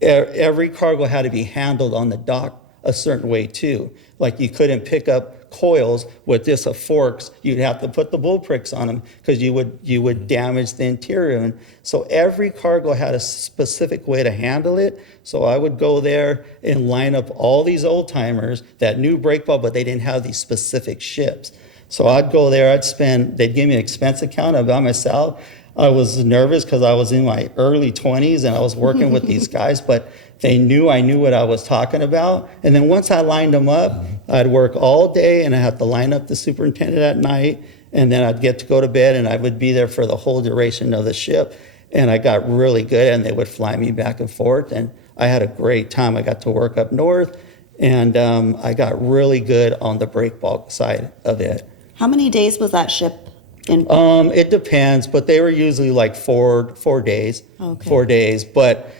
every cargo had to be handled on the dock a certain way too. Like you couldn't pick up coils with just forks. You'd have to put the bull pricks on them, because you would damage the interior. And so every cargo had a specific way to handle it. So I would go there and line up all these old timers that knew break bulk, but they didn't have these specific ships. So I'd go there, they'd give me an expense account about myself. I was nervous because I was in my early 20s and I was working with these guys, but they knew I knew what I was talking about. And then once I lined them up, I'd work all day and I had to line up the superintendent at night, and then I'd get to go to bed, and I would be there for the whole duration of the ship. And I got really good, and they would fly me back and forth, and I had a great time. I got to work up north, and I got really good on the break bulk side of it. How many days was that ship in? It depends, but they were usually like four days. Okay. 4 days. But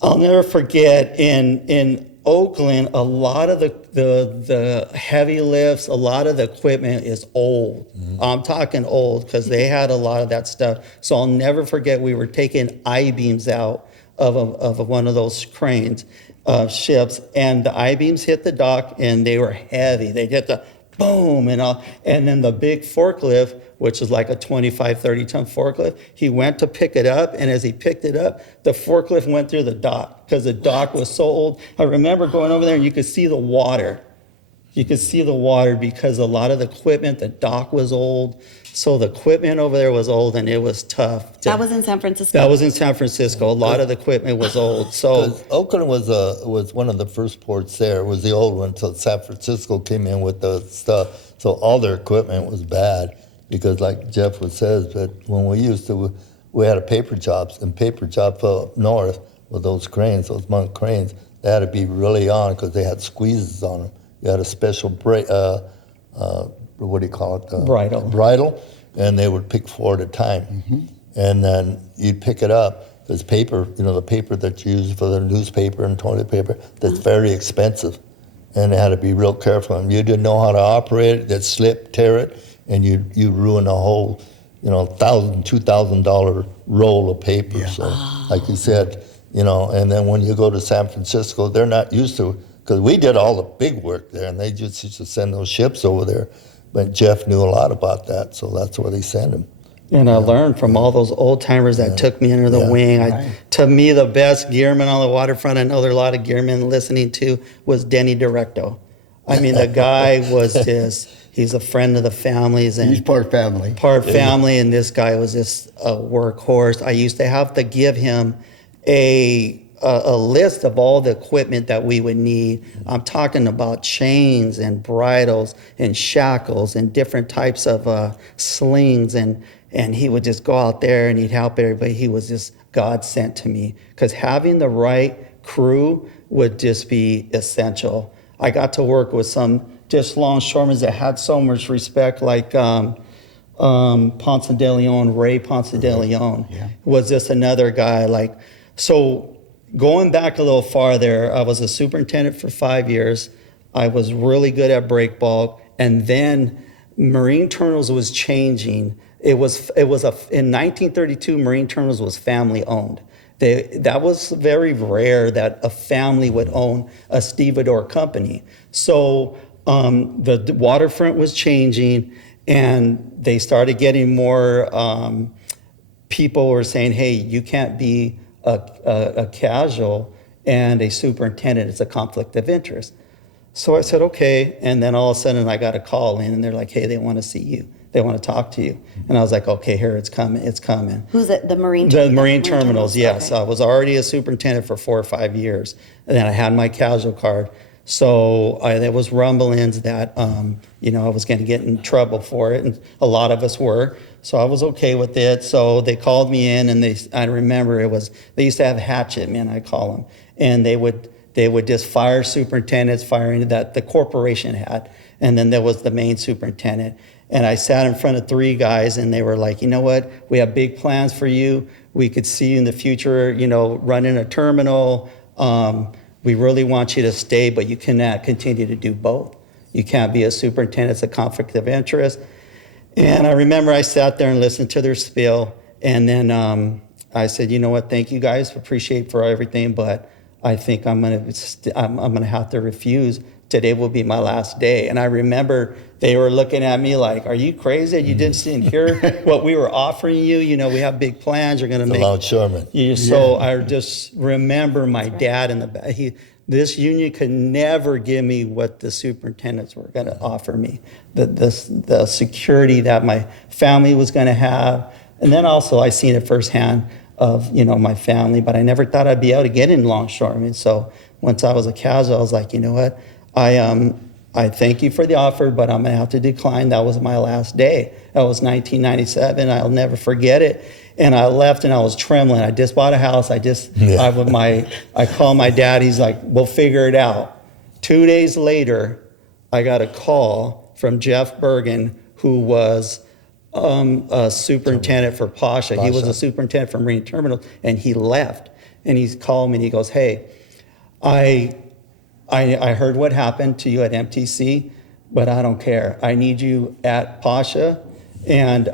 I'll never forget in Oakland, a lot of the heavy lifts, a lot of the equipment is old. I'm talking old, because they had a lot of that stuff. So I'll never forget, we were taking I-beams out of one of those cranes ships, and the I-beams hit the dock, and they were heavy. They hit the boom, and then the big forklift, which is like a 25, 30-ton forklift, he went to pick it up, and as he picked it up, the forklift went through the dock, because the dock was so old. I remember going over there, and you could see the water. You could see the water, because a lot of the equipment, the dock was old, so the equipment over there was old, and it was tough. That was in San Francisco? That was in San Francisco. A lot of the equipment was old. So Oakland was one of the first ports there. It was the old one until San Francisco came in with the stuff. So all their equipment was bad, because like Jeff says, that when we had a paper jobs, and paper jobs up north with those cranes, those monk cranes, they had to be really on, because they had squeezes on them. You had a special what do you call it? Bridle, and they would pick 4 at a time. And then you'd pick it up. There's paper, the paper that you use for the newspaper and toilet paper, that's very expensive. And they had to be real careful. And you didn't know how to operate it, they'd slip, tear it, and you ruin a whole, $1,000, $2,000 roll of paper. Yeah. So, like you said, and then when you go to San Francisco, they're not used to, because we did all the big work there, and they just used to send those ships over there. But Jeff knew a lot about that, so that's where they send him. And I learned from all those old timers that took me under the wing. To me, the best gearman on the waterfront, I know there are a lot of gearmen listening to, was Denny Directo. I mean, the guy was he's a friend of the families. And he's part family. Part family, and this guy was just a workhorse. I used to have to give him a list of all the equipment that we would need. I'm talking about chains and bridles and shackles and different types of slings, and he would just go out there and he'd help everybody. He was just God sent to me, because having the right crew would just be essential. I got to work with some just longshoremen that had so much respect, like Ponce de Leon, Ray Ponce de Leon was just another guy. Like, so going back a little farther, I was a superintendent for 5 years. I was really good at break bulk, and then marine terminals was changing. In 1932, marine terminals was family owned. That was very rare that a family would own a stevedore company. So the waterfront was changing, and they started getting more people were saying, hey, you can't be a casual and a superintendent. It's a conflict of interest. So I said, okay. And then all of a sudden I got a call in, and they're like, hey, they want to see you. They want to talk to you. And I was like, okay, here, it's coming. It's coming. Who's it? The Marine The marine terminals, yes. Okay. I was already a superintendent for 4 or 5 years. And then I had my casual card. So there was rumblings that, I was going to get in trouble for it. And a lot of us were. So I was okay with it. So they called me in, and I remember they used to have hatchet men, I call them. And they would just fire superintendents, firing that the corporation had. And then there was the main superintendent. And I sat in front of 3 guys, and they were like, you know what? We have big plans for you. We could see you in the future, running a terminal. We really want you to stay, but you cannot continue to do both. You can't be a superintendent. It's a conflict of interest. And I remember I sat there and listened to their spiel. And then I said, you know what? Thank you guys. Appreciate for everything, but I think I'm gonna have to refuse. Today will be my last day. And I remember they were looking at me like, are you crazy? You didn't hear what we were offering you? We have big plans. You're gonna make longshoremen. So I just remember my dad in the back. This union could never give me what the superintendents were gonna offer me. The security that my family was gonna have. And then also I seen it firsthand of my family, but I never thought I'd be able to get in longshoremen. So once I was a casual, I was like, you know what? I thank you for the offer, but I'm gonna have to decline. That was my last day. That was 1997. I'll never forget it. And I left, and I was trembling. I just bought a house. I called my dad. He's like, we'll figure it out. 2 days later, I got a call from Jeff Bergen, who was a superintendent for Pasha. He was a superintendent for Marine Terminals, and he left. And he called me, and he goes, hey, I heard what happened to you at MTC, but I don't care. I need you at Pasha, and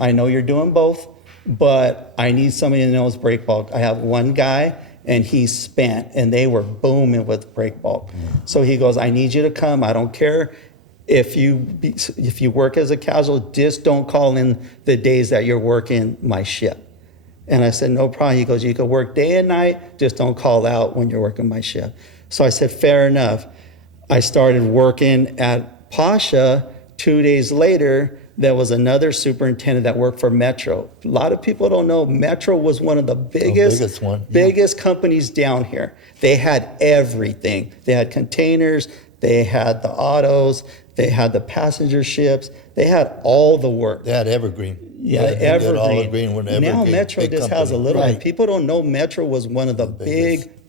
I know you're doing both, but I need somebody that knows break bulk. I have one guy, and he's spent, and they were booming with break bulk. So he goes, I need you to come. I don't care if you work as a casual, just don't call in the days that you're working my shift. And I said, no problem. He goes, you can work day and night, just don't call out when you're working my shift. So I said, fair enough. I started working at Pasha. 2 days later, there was another superintendent that worked for Metro. A lot of people don't know Metro was one of the biggest companies down here. They had everything. They had containers, they had the autos, they had the passenger ships, they had all the work. They had Evergreen. Yeah, They did Evergreen. all Evergreen when Evergreen. Now Metro big just company. has a little one. Right. People don't know Metro was one of the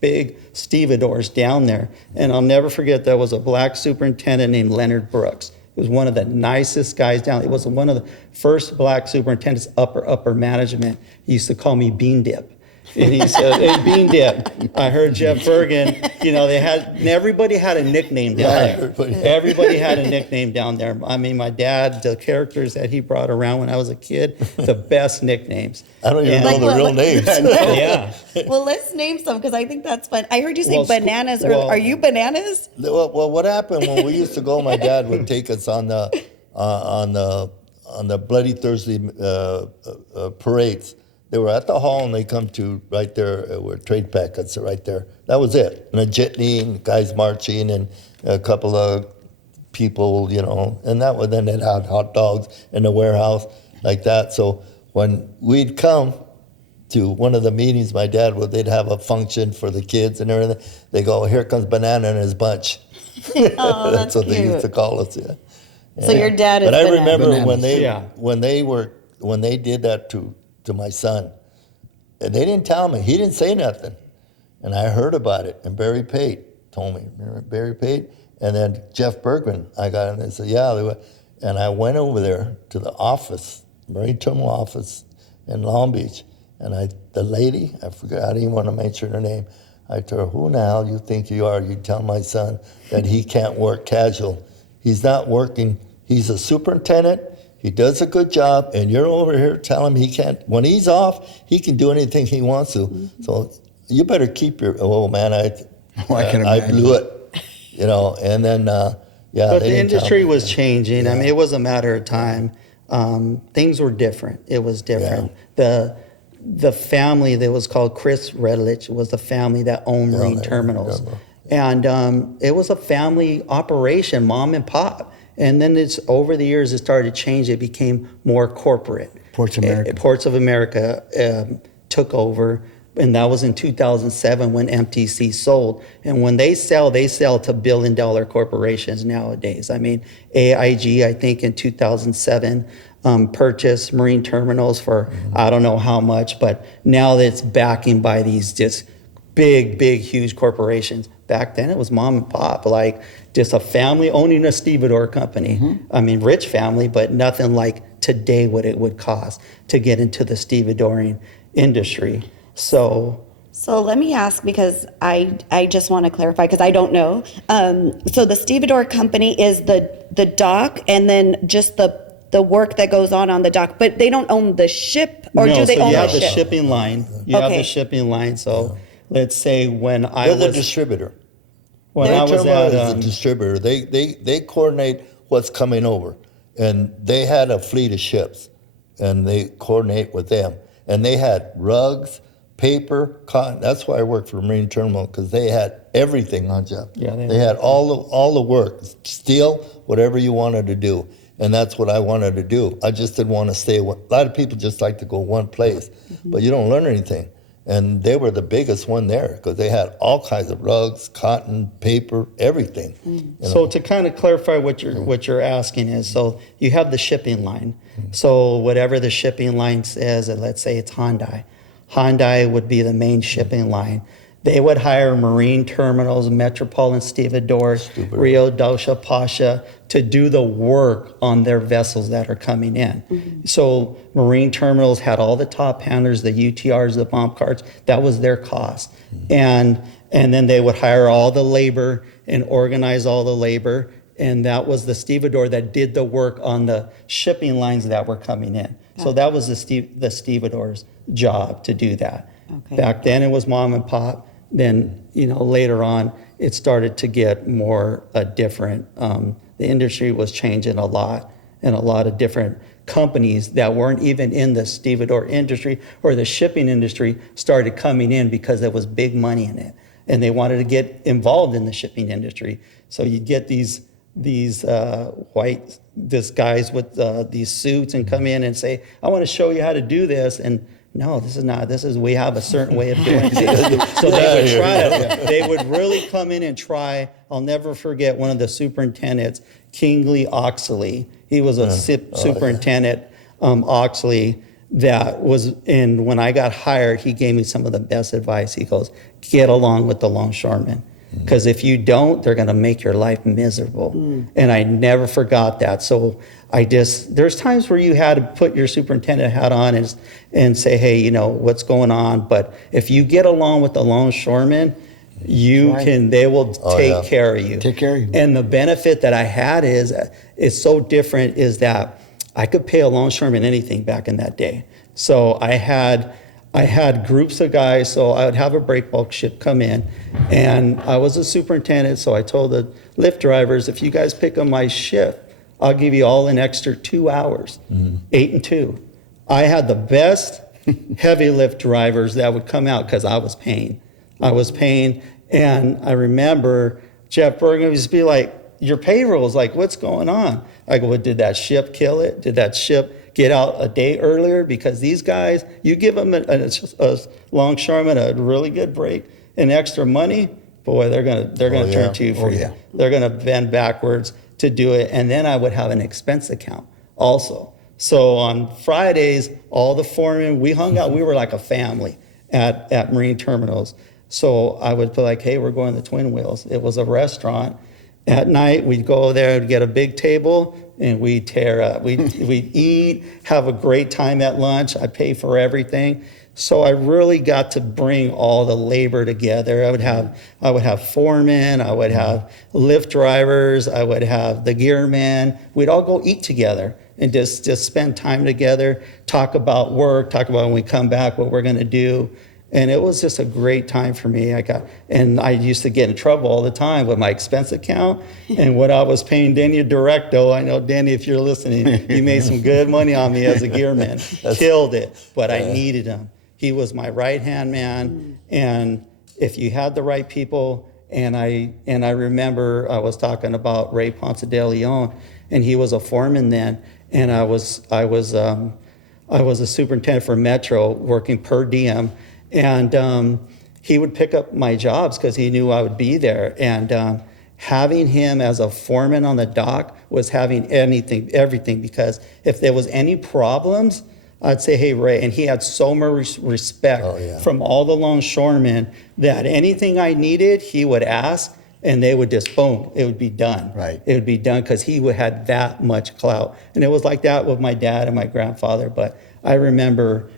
big stevedores down there. And I'll never forget, there was a black superintendent named Leonard Brooks. He was one of the nicest guys down there. He was one of the first black superintendents, upper management. He used to call me Bean Dip. And he said, hey, Bean Dip. I heard Jeff Bergen, everybody had a nickname down there. Everybody had a nickname down there. I mean, my dad, the characters that he brought around when I was a kid, the best nicknames. I don't even know the real names. Yeah. Well, let's name some, because I think that's fun. I heard you say Well, bananas. well- Are you bananas? Well, what happened when we used to go? My dad would take us on the Bloody Thursday parades. They were at the hall, and they come to right there where trade packets are right there. That was it. And a jitney, and guys marching, and a couple of people, and that was then they'd have hot dogs in the warehouse like that. So when we'd come to one of the meetings, my dad they'd have a function for the kids and everything. They go, here comes Banana and his bunch. Oh, that's what they cute. used to call us. Yeah. So your dad is But I Banana. remember Bananas. when they did that to my son, and they didn't tell me. He didn't say nothing, and I heard about it. And Barry Pate told me. Remember Barry Pate? And then Jeff Bergman, I got in and said, yeah. And I went over there to the office, Marine Terminal office in Long Beach. And the lady, I forgot, I didn't even want to mention her name. I told her, who in the hell you think you are? You tell my son that he can't work casual. He's not working. He's a superintendent. He does a good job. And you're over here telling him he can't. When he's off, he can do anything he wants to. Mm-hmm. So you better keep your, oh man, I blew it. You know, and then, yeah. But the industry was changing. Yeah. I mean, it was a matter of time. Things were different. It was different. Yeah. The family that was called Chris Redlich was the family that owned Marine Terminals. And it was a family operation, mom and pop. And then it's over the years, it started to change. It became more corporate. Ports of America. Ports of America took over. And that was in 2007 when MTC sold. And when they sell to billion-dollar corporations nowadays. I mean, AIG, I think in 2007, purchased Marine Terminals for I don't know how much, but now it's backing by these just big, huge corporations. Back then it was mom and pop, like just a family owning a stevedore company. Mm-hmm. I mean, rich family, but nothing like today what it would cost to get into the stevedoring industry. So let me ask, because I just want to clarify, because I don't know. So the stevedore company is the dock, and then just the work that goes on the dock, but they don't own the ship, or no, do they so own you the have ship? the shipping line. You have the shipping line. So let's say when I They're was the distributor. when Marine I was Terminal at is a distributor. They coordinate what's coming over, and they had a fleet of ships, and they coordinate with them. And they had rugs, paper, cotton. That's why I worked for Marine Terminal, because they had everything on Jeff. Yeah, they had all the work, steel, whatever you wanted to do. And that's what I wanted to do. I just didn't want to stay. A lot of people just like to go one place, but you don't learn anything. And they were the biggest one there because they had all kinds of rugs, cotton, paper, everything. You know? So to kind of clarify what you're asking is, so you have the shipping line. So whatever the shipping line says, and let's say it's Hyundai. Hyundai would be the main shipping line. They would hire Marine Terminals, Metropolitan Stevedores, Rio Dosha Pasha to do the work on their vessels that are coming in. Mm-hmm. So Marine Terminals had all the top handlers, the UTRs, the bomb carts. That was their cost. Mm-hmm. And then they would hire all the labor and organize all the labor. And that was the stevedore that did the work on the shipping lines that were coming in. Yeah. So that was the stevedore's job to do that. Okay. Back then it was mom and pop. Then, later on, it started to get more different. The industry was changing a lot, and a lot of different companies that weren't even in the stevedore industry or the shipping industry started coming in because there was big money in it, and they wanted to get involved in the shipping industry. So you'd get these guys with these suits and come in and say, "I want to show you how to do this," and no, this is not. We have a certain way of doing things. So they would try it. They would really come in and try. I'll never forget one of the superintendents, Kingsley Oxley. He was a superintendent, Oxley, that was in, when I got hired, he gave me some of the best advice. He goes, get along with the longshoremen. Because if you don't, they're going to make your life miserable. And I never forgot that. So there's times where you had to put your superintendent hat on and say, hey, what's going on? But if you get along with the longshoremen, they will take care of you. Take care of you. And the benefit that I had is so different is that I could pay a longshoreman anything back in that day. So I had groups of guys, so I would have a break bulk ship come in, and I was a superintendent, so I told the lift drivers, if you guys pick up my shift, I'll give you all an extra 2 hours, 8 and 2. I had the best heavy lift drivers that would come out because I was paying, and I remember Jeff Bergman used to be like, your payroll is like, what's going on? I go, well, did that ship kill it? Did that ship get out a day earlier? Because these guys, you give them a longshoreman a really good break and extra money, boy, they're gonna turn to you for you. They're gonna bend backwards to do it. And then I would have an expense account also. So on Fridays, all the foremen, we hung out. We were like a family at Marine Terminals. So I would be like, hey, we're going to Twin Wheels. It was a restaurant. At night, we'd go there and get a big table, and we'd tear up. We'd eat, have a great time at lunch. I pay for everything. So I really got to bring all the labor together. I would have foremen, I would have lift drivers, I would have the gearmen. We'd all go eat together and just spend time together, talk about work, talk about when we come back, what we're gonna do. And it was just a great time for me. I used to get in trouble all the time with my expense account and what I was paying Denny Directo. I know, Denny, if you're listening, you made some good money on me as a gearman. Killed it, but I needed him. He was my right-hand man. And if you had the right people, and I remember I was talking about Ray Ponce de Leon, and he was a foreman then, and I was a superintendent for Metro working per diem. And he would pick up my jobs because he knew I would be there. And having him as a foreman on the dock was having everything, because if there was any problems, I'd say, hey, Ray. And he had so much respect from all the longshoremen that anything I needed, he would ask, and they would just, boom, it would be done. Right. It would be done because he had that much clout. And it was like that with my dad and my grandfather. But I remember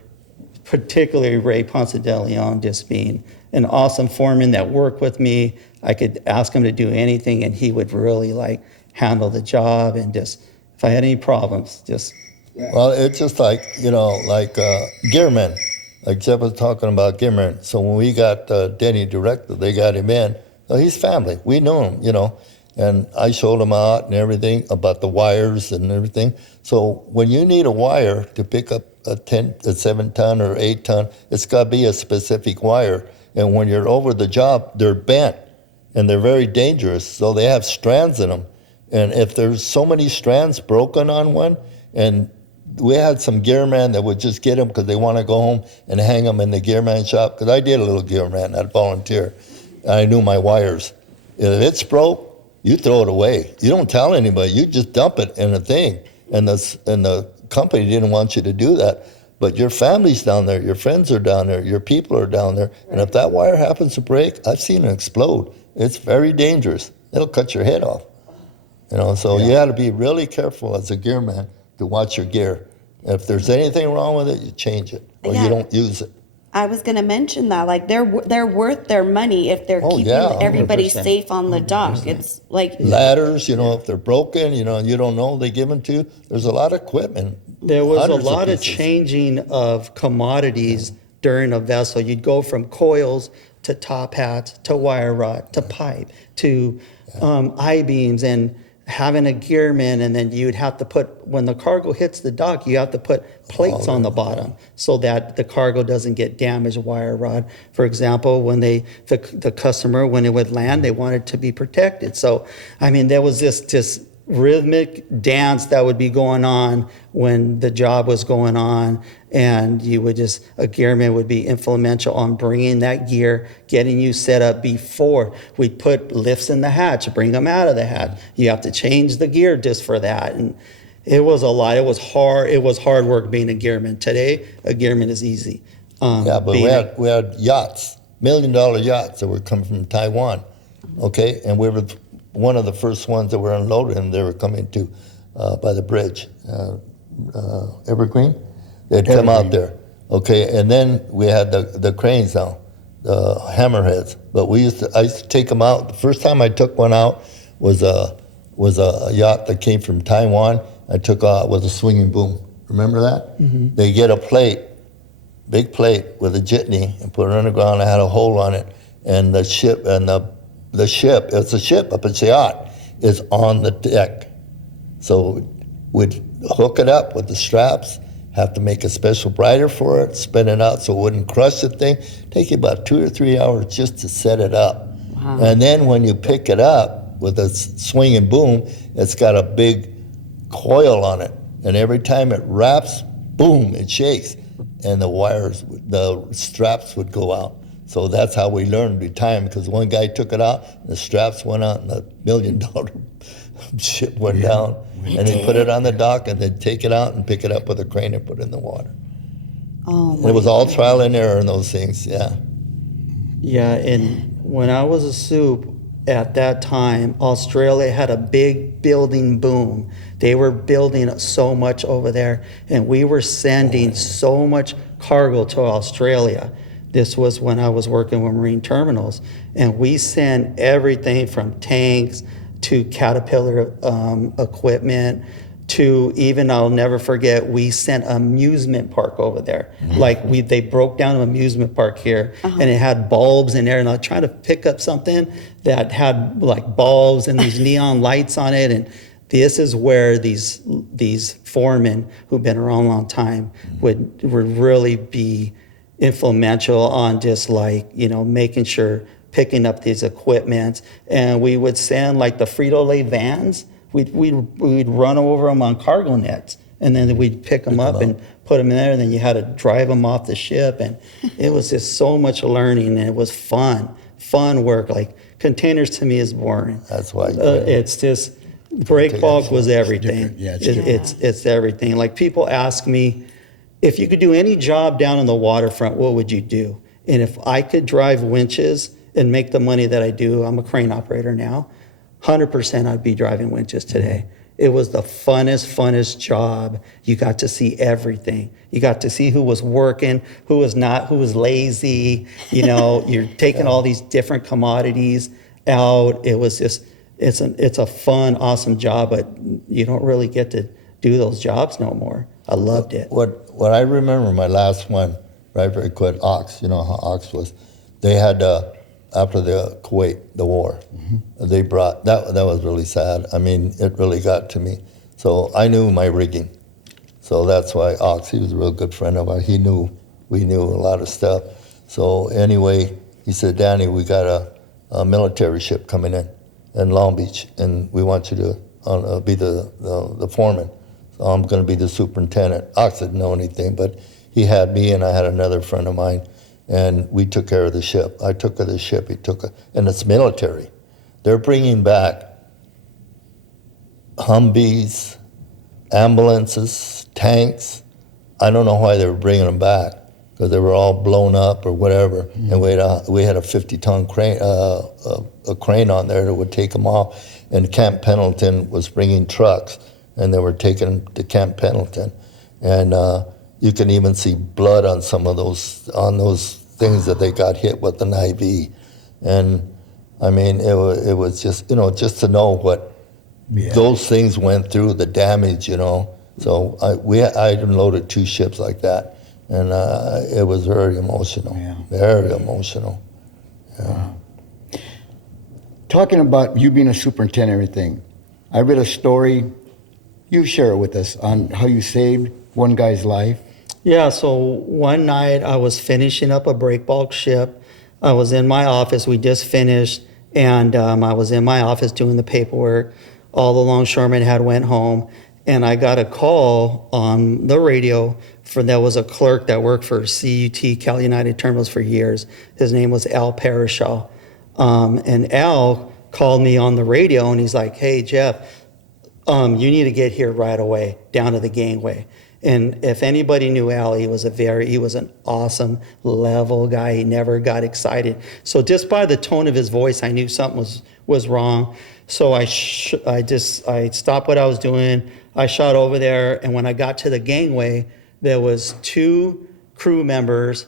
particularly Ray Ponce de Leon just being an awesome foreman that worked with me. I could ask him to do anything, and he would really handle the job. And just, if I had any problems, just. Well, it's just like gearmen, like Jeff was talking about gearmen. So when we got Denny Director, they got him in. Well, he's family. We know him, and I showed him out and everything about the wires and everything. So when you need a wire to pick up a 7-ton or 8-ton, it's got to be a specific wire. And when you're over the job, they're bent and they're very dangerous. So they have strands in them. And if there's so many strands broken on one, and we had some gearmen that would just get them because they want to go home and hang them in the gearman shop. Because I did a little gearman, I'd volunteer. I knew my wires. If it's broke, you throw it away. You don't tell anybody. You just dump it in a thing. And the company didn't want you to do that. But your family's down there. Your friends are down there. Your people are down there. And if that wire happens to break, I've seen it explode. It's very dangerous. It'll cut your head off. So you got to be really careful as a gearman to watch your gear. If there's anything wrong with it, you change it or you don't use it. I was going to mention that, they're worth their money if they're keeping everybody 100%. safe on the dock. It's like Ladders, if they're broken, and you don't know, they give them to you. There's a lot of equipment. There was a Hundreds of lot of pieces. changing of commodities during a vessel. You'd go from coils to top hats to wire rod to pipe to I-beams and having a gearman, and then you'd have to put, when the cargo hits the dock, you have to put plates on the bottom so that the cargo doesn't get damaged wire rod. For example, when the customer, when it would land, they wanted to be protected. So, there was this rhythmic dance that would be going on when the job was going on, and a gearman would be influential on bringing that gear, getting you set up before. We'd put lifts in the hatch, bring them out of the hatch. You have to change the gear just for that. And it was a lot. It was hard. It was hard work being a gearman. Today, a gearman is easy. But we had yachts, $1 million yachts that were coming from Taiwan, okay? And we were one of the first ones that were unloaded, and they were coming to by the bridge, Evergreen. They'd come out there, okay? And then we had the cranes now, the hammerheads. But I used to take them out. The first time I took one out was a yacht that came from Taiwan. I took out with a swinging boom. Remember that? Mm-hmm. They get a plate, big plate with a jitney, and put it underground. I had a hole on it, and the ship, it's a ship, but it's a yacht, is on the deck. So we'd hook it up with the straps, have to make a special brighter for it, spin it out so it wouldn't crush the thing. Take you about 2 or 3 hours just to set it up. Wow. And then when you pick it up with a swinging boom, it's got a big coil on it. And every time it wraps, boom, it shakes. And the straps would go out. So that's how we learned to time, because one guy took it out, the straps went out, and the $1 million ship went down. And they put it on the dock, and they'd take it out and pick it up with a crane and put it in the water. Oh, and it was all trial and error in those things, Yeah, and when I was a soup, at that time, Australia had a big building boom. They were building so much over there, and we were sending so much cargo to Australia. This was when I was working with marine terminals, and we sent everything from tanks to Caterpillar equipment to even, I'll never forget, we sent amusement park over there. Like they broke down an amusement park here, and it had bulbs in there, and I was trying to pick up something that had like bulbs and these neon lights on it, and this is where these foremen who've been around a long time would really be influential on just like, making sure, picking up these equipment. And we would send like the Frito-Lay vans. We'd run over them on cargo nets, and then we'd pick them up and put them in there, and then you had to drive them off the ship. And it was just so much learning, and it was fun work. Like, containers to me is boring. That's why. It's just, break bulk was everything. Yeah, It's everything. Like, people ask me, if you could do any job down on the waterfront, what would you do? And if I could drive winches and make the money that I do, I'm a crane operator now, 100% I'd be driving winches today. It was the funnest job. You got to see everything. You got to see who was working, who was not, who was lazy. You're taking all these different commodities out. It was just, it's a fun, awesome job, but you don't really get to do those jobs no more. I loved it. What I remember, my last one, right, very quick, Ox, you know how Ox was. They had, after the Kuwait, the war, they brought, that was really sad. I mean, it really got to me. So I knew my rigging. So that's why Ox, he was a real good friend of ours. We knew a lot of stuff. So anyway, he said, Danny, we got a military ship coming in Long Beach, and we want you to be the foreman. So I'm going to be the superintendent. Ox didn't know anything, but he had me, and I had another friend of mine, and we took care of the ship. I took care of the ship. He took it, and it's military. They're bringing back Humvees, ambulances, tanks. I don't know why they were bringing them back, because they were all blown up or whatever, and we had a 50-ton crane, a crane on there that would take them off, and Camp Pendleton was bringing trucks, and they were taking to Camp Pendleton, and you can even see blood on some of those things that they got hit with an IV, and I mean it was just just to know what those things went through, the damage, So I unloaded 2 ships like that, and it was very emotional, very emotional. Yeah. Talking about you being a superintendent and everything, I read a story. You share it with us on how you saved one guy's life. Yeah, so one night I was finishing up a break bulk ship. I was in my office. We just finished, and I was in my office doing the paperwork. All the longshoremen had went home, and I got a call on the radio there was a clerk that worked for CUT, Cal United Terminals, for years. His name was Al Parashaw. And Al called me on the radio, and he's like, hey, Jeff, you need to get here right away, down to the gangway. And if anybody knew Al, he was an awesome, level guy. He never got excited. So just by the tone of his voice, I knew something was wrong. So I stopped what I was doing. I shot over there, and when I got to the gangway, there was 2 crew members,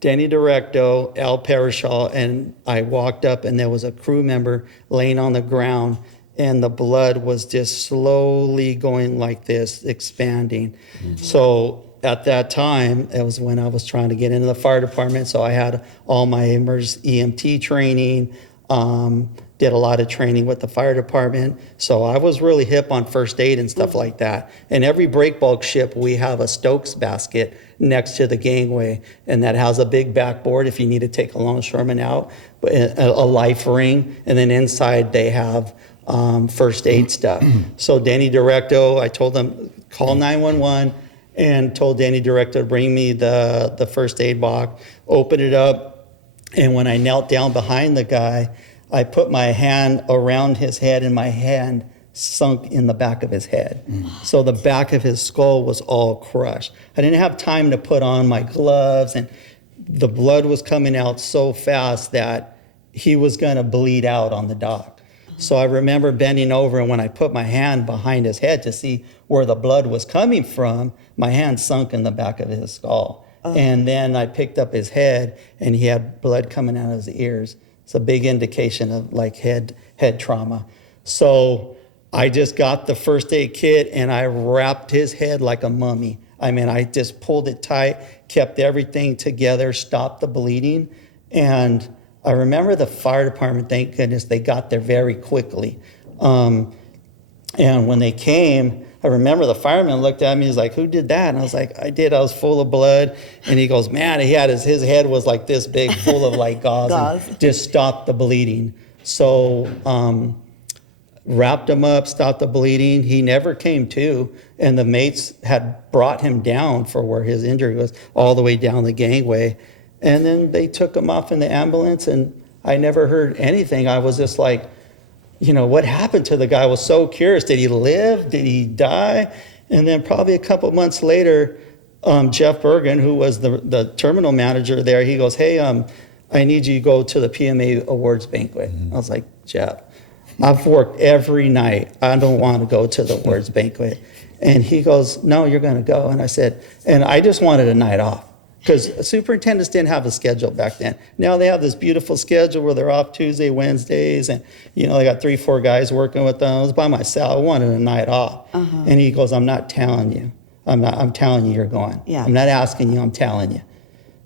Danny Directo, Al Parashaw, and I walked up, and there was a crew member laying on the ground, and the blood was just slowly going like this, expanding. So at that time, it was when I was trying to get into the fire department, so I had all my EMT training, did a lot of training with the fire department. So I was really hip on first aid and stuff like that. And every break bulk ship, we have a Stokes basket next to the gangway, and that has a big backboard if you need to take a longshoreman out, a life ring, and then inside they have first aid stuff. So Danny Directo, I told them, call 911, and told Danny Directo to bring me the first aid box, open it up, and when I knelt down behind the guy, I put my hand around his head, and my hand sunk in the back of his head. So the back of his skull was all crushed. I didn't have time to put on my gloves, and the blood was coming out so fast that he was going to bleed out on the dock. So I remember bending over, and when I put my hand behind his head to see where the blood was coming from, my hand sunk in the back of his skull. And then I picked up his head, and he had blood coming out of his ears. It's a big indication of like head trauma. So I just got the first aid kit, and I wrapped his head like a mummy. I mean, I just pulled it tight, kept everything together, stopped the bleeding. And I remember the fire department, thank goodness, they got there very quickly. And when they came, I remember the fireman looked at me, he's like, who did that? And I was like, I did, I was full of blood. And he goes, man, he had his head was like this big, full of like gauze. And just stopped the bleeding. So wrapped him up, stopped the bleeding. He never came to, and the mates had brought him down for where his injury was, all the way down the gangway. And then they took him off in the ambulance, and I never heard anything. I was just like, you know, what happened to the guy? I was so curious. Did he live? Did he die? And then probably a couple months later, Jeff Bergen, who was the terminal manager there, he goes, hey, I need you to go to the PMA awards banquet. I was like, Jeff, I've worked every night. I don't want to go to the awards banquet. And he goes, no, you're going to go. And I said, and I just wanted a night off. Because superintendents didn't have a schedule back then. Now they have this beautiful schedule where they're off Tuesday, Wednesdays, and you know they got 3-4 guys working with them. I was by myself. I wanted a night off. And he goes, I'm not telling you. I'm telling you you're going. Yeah. I'm not asking you, I'm telling you.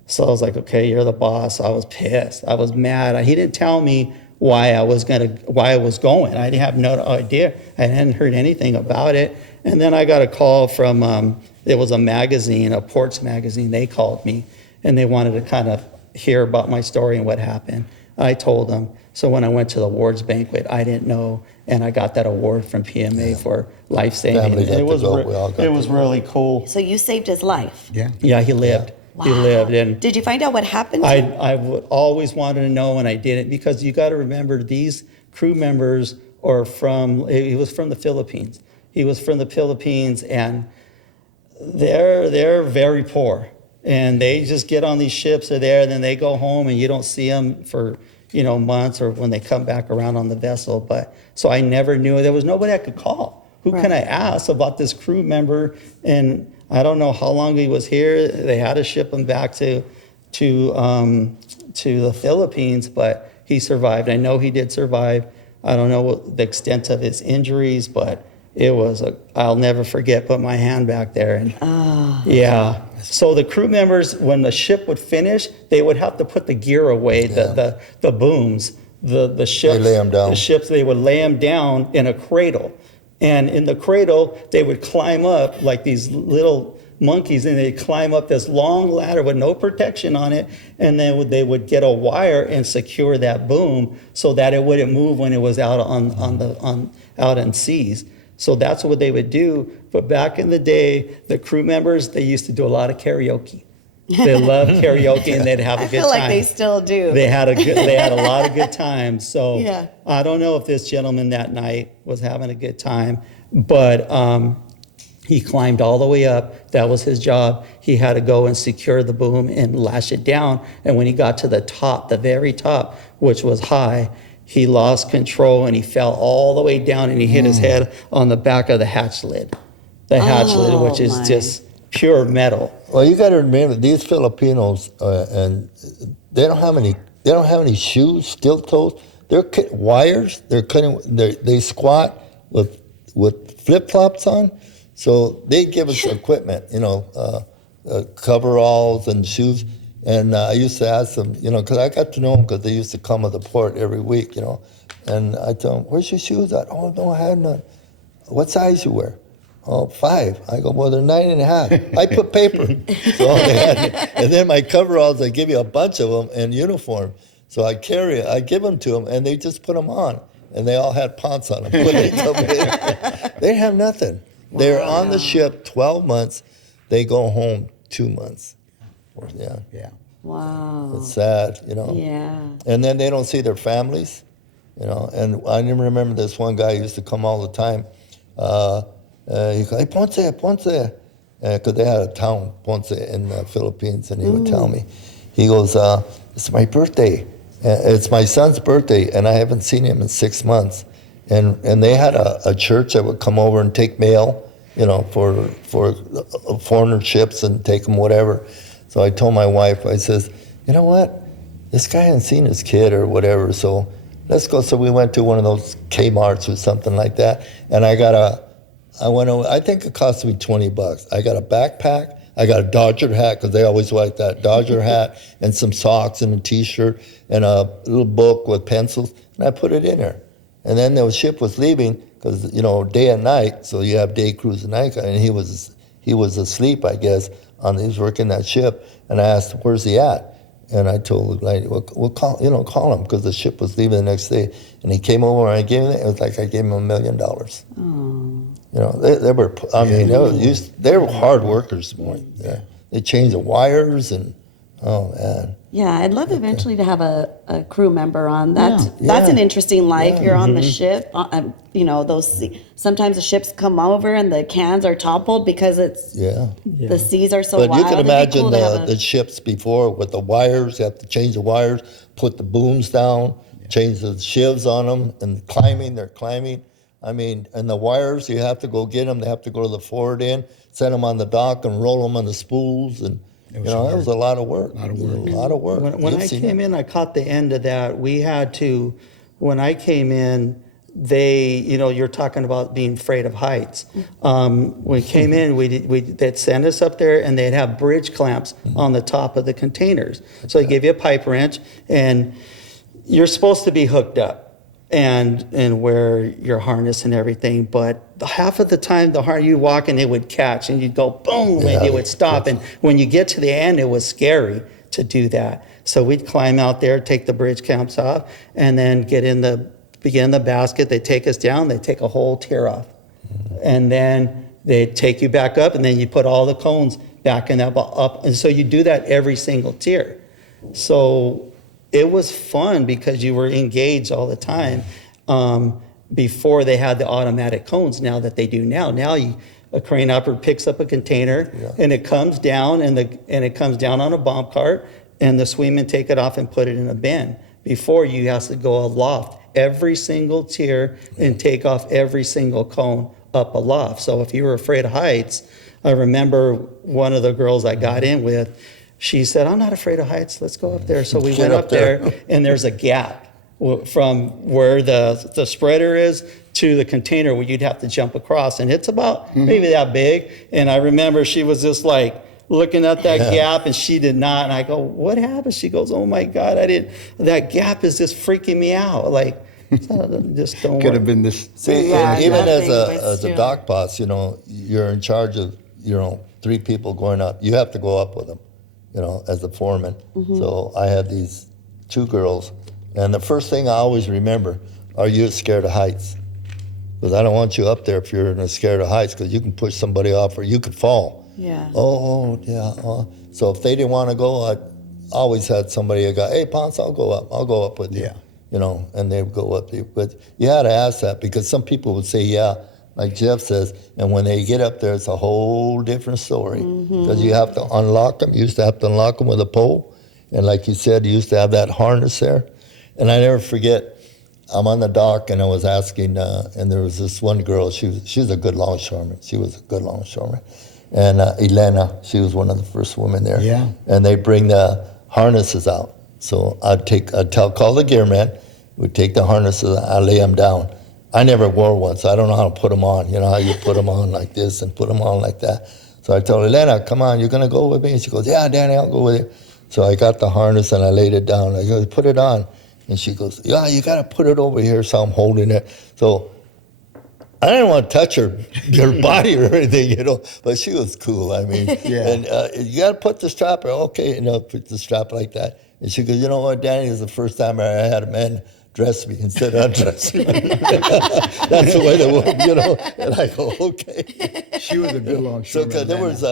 So I was like, okay, you're the boss. I was pissed. I was mad. He didn't tell me why I was going. I didn't have no idea. I hadn't heard anything about it. And then I got a call from it was a magazine, a ports magazine. They called me, and they wanted to kind of hear about my story and what happened. I told them. So when I went to the awards banquet, I didn't know, and I got that award from PMA for life saving. Family got It was to go. We all got it to was go. really cool. So you saved his life. Yeah. Yeah, he lived. Wow. He lived, and Did you find out what happened to him? I would always wanted to know, and I didn't, because you got to remember these crew members are from. He was from the Philippines. He was from the Philippines, and they're very poor, and they just get on these ships. They're there, and then they go home, and you don't see them for months, or when they come back around on the vessel. But so I never knew. There was nobody I could call. Who can I ask about this crew member? And I don't know how long he was here. They had to ship him back to the Philippines, but he survived. I know he did survive. I don't know what the extent of his injuries, but it was I'll never forget, put my hand back there. And yeah. So the crew members, when the ship would finish, they would have to put the gear away, the booms, the ships. They lay 'em down. The ships, they would lay them down in a cradle. And in the cradle, they would climb up like these little monkeys, and they'd climb up this long ladder with no protection on it, and then they would get a wire and secure that boom so that it wouldn't move when it was out out in seas. So that's what they would do. But back in the day, the crew members, they used to do a lot of karaoke. They loved karaoke, and they'd have a I good feel time. like they still do. They had a lot of good times. So Yeah. I don't know if this gentleman that night was having a good time, but he climbed all the way up. That was his job. He had to go and secure the boom and lash it down. And when he got to the top, the very top, which was high, he lost control and he fell all the way down, and he hit his head on the back of the hatch lid. The hatch lid, which is my. just pure metal. Well, you got to remember these Filipinos, and they don't have any shoes, steel toes. They're wires. They're cutting. They squat with flip flops on, so they give us equipment. Coveralls and shoes. And I used to ask them, because I got to know them because they used to come to the port every week, And I tell them, "Where's your shoes at?" "Oh, no, I had none." "What size you wear?" "Oh, 5. I go, "Well, they're 9.5. I put paper. So all they had, and then my coveralls, I give you a bunch of them in uniform. So I give them to them, and they just put them on. And they all had Ponce on them. They didn't have nothing. They were on the ship 12 months. They go home 2 months. Yeah. Yeah. Wow. It's sad, Yeah. And then they don't see their families, And I remember this one guy who used to come all the time. He goes, "Hey, Ponce," because they had a town, Ponce, in the Philippines, and he would tell me. He goes, "It's my birthday. It's my son's birthday, and I haven't seen him in 6 months. And they had a church that would come over and take mail, for foreigner ships and take them whatever. So I told my wife, I says, you know what? This guy hasn't seen his kid or whatever, so let's go. So we went to one of those Kmart's or something like that, and I went over, I think it cost me $20. I got a backpack, I got a Dodger hat, because they always like that, Dodger hat, and some socks and a T-shirt, and a little book with pencils, and I put it in there. And then the ship was leaving, because, day and night, so you have day crews and night, and he was asleep, I guess, he was working that ship, and I asked, where's he at? And I told the lady, we'll call him, because the ship was leaving the next day. And he came over, and I gave him it. It was like I gave him $1 million. They were, they were hard workers. They changed the wires, and oh man. Yeah, I'd love eventually to have a crew member on. That's an interesting life. You're on the ship. Sometimes the ships come over and the cans are toppled because the seas are so But wild. you can It'd be imagine cool to have the ships before with the wires. You have to change the wires, put the booms down, change the shivs on them, and they're climbing. I mean, and the wires, you have to go get them. They have to go to the forward end, set them on the dock, and roll them on the spools. And it was a lot of work. A lot of work. When I came in, I caught the end of that. We had to, when I came in, you're talking about being afraid of heights. When we came in, they'd send us up there, and they'd have bridge clamps on the top of the containers. So they give you a pipe wrench, and you're supposed to be hooked up and wear your harness and everything. But half of the time, the harness you walk and it would catch, and you'd go boom, and it would stop. And when you get to the end, it was scary to do that. So we'd climb out there, take the bridge clamps off, and then begin the basket. They take us down. They take a whole tier off, and then they take you back up, and then you put all the cones back in that up. And so you do that every single tier. So it was fun because you were engaged all the time. Before they had the automatic cones, now that they do now. Now a crane operator picks up a container, and it comes down, and it comes down on a bomb cart, and the sweemen take it off and put it in a bin. Before, you have to go aloft every single tier and take off every single cone up aloft. So if you were afraid of heights, I remember one of the girls I got in with, she said, I'm not afraid of heights, let's go up there. So we went up there, and there's a gap from where the spreader is to the container where you'd have to jump across. And it's about maybe that big. And I remember she was just like looking at that gap, and she did not. And I go, what happened? She goes, oh my God, that gap is just freaking me out. Like, just don't Could work. have been this. See, Yeah, and even nothing as was a dock boss, you're in charge of, 3 people going up. You have to go up with them, as the foreman. So I had these 2 girls, and the first thing I always remember, are you scared of heights? Because I don't want you up there if you're scared of heights, because you can push somebody off or you could fall. Yeah. Oh, yeah. So if they didn't want to go, I always had somebody go, hey, Ponce, I'll go up with you. Yeah. And they would go up there. But you had to ask that, because some people would say, yeah, like Jeff says, and when they get up there, it's a whole different story. Because you have to unlock them. You used to have to unlock them with a pole. And like you said, you used to have that harness there. And I never forget, I'm on the dock, and I was asking, and there was this one girl, she was a good longshoreman. She was a good longshoreman. And Elena, she was one of the first women there. Yeah. And they bring the harnesses out. So I'd call the gearman, we'd take the harnesses, I'd lay them down. I never wore one, so I don't know how to put them on. You know how you put them on like this and put them on like that. So I told Elena, come on, you're going to go with me? And she goes, yeah, Danny, I'll go with you. So I got the harness, and I laid it down. I go, put it on. And she goes, yeah, you got to put it over here. So I'm holding it. So I didn't want to touch her body or anything, but she was cool. I mean, and you got to put the strap. Okay, put the strap like that. And she goes, you know what, Danny, this is the first time I had a man dress me instead of undress me. That's the way they work, And I go, okay. She was a good So longshoreman. because there was,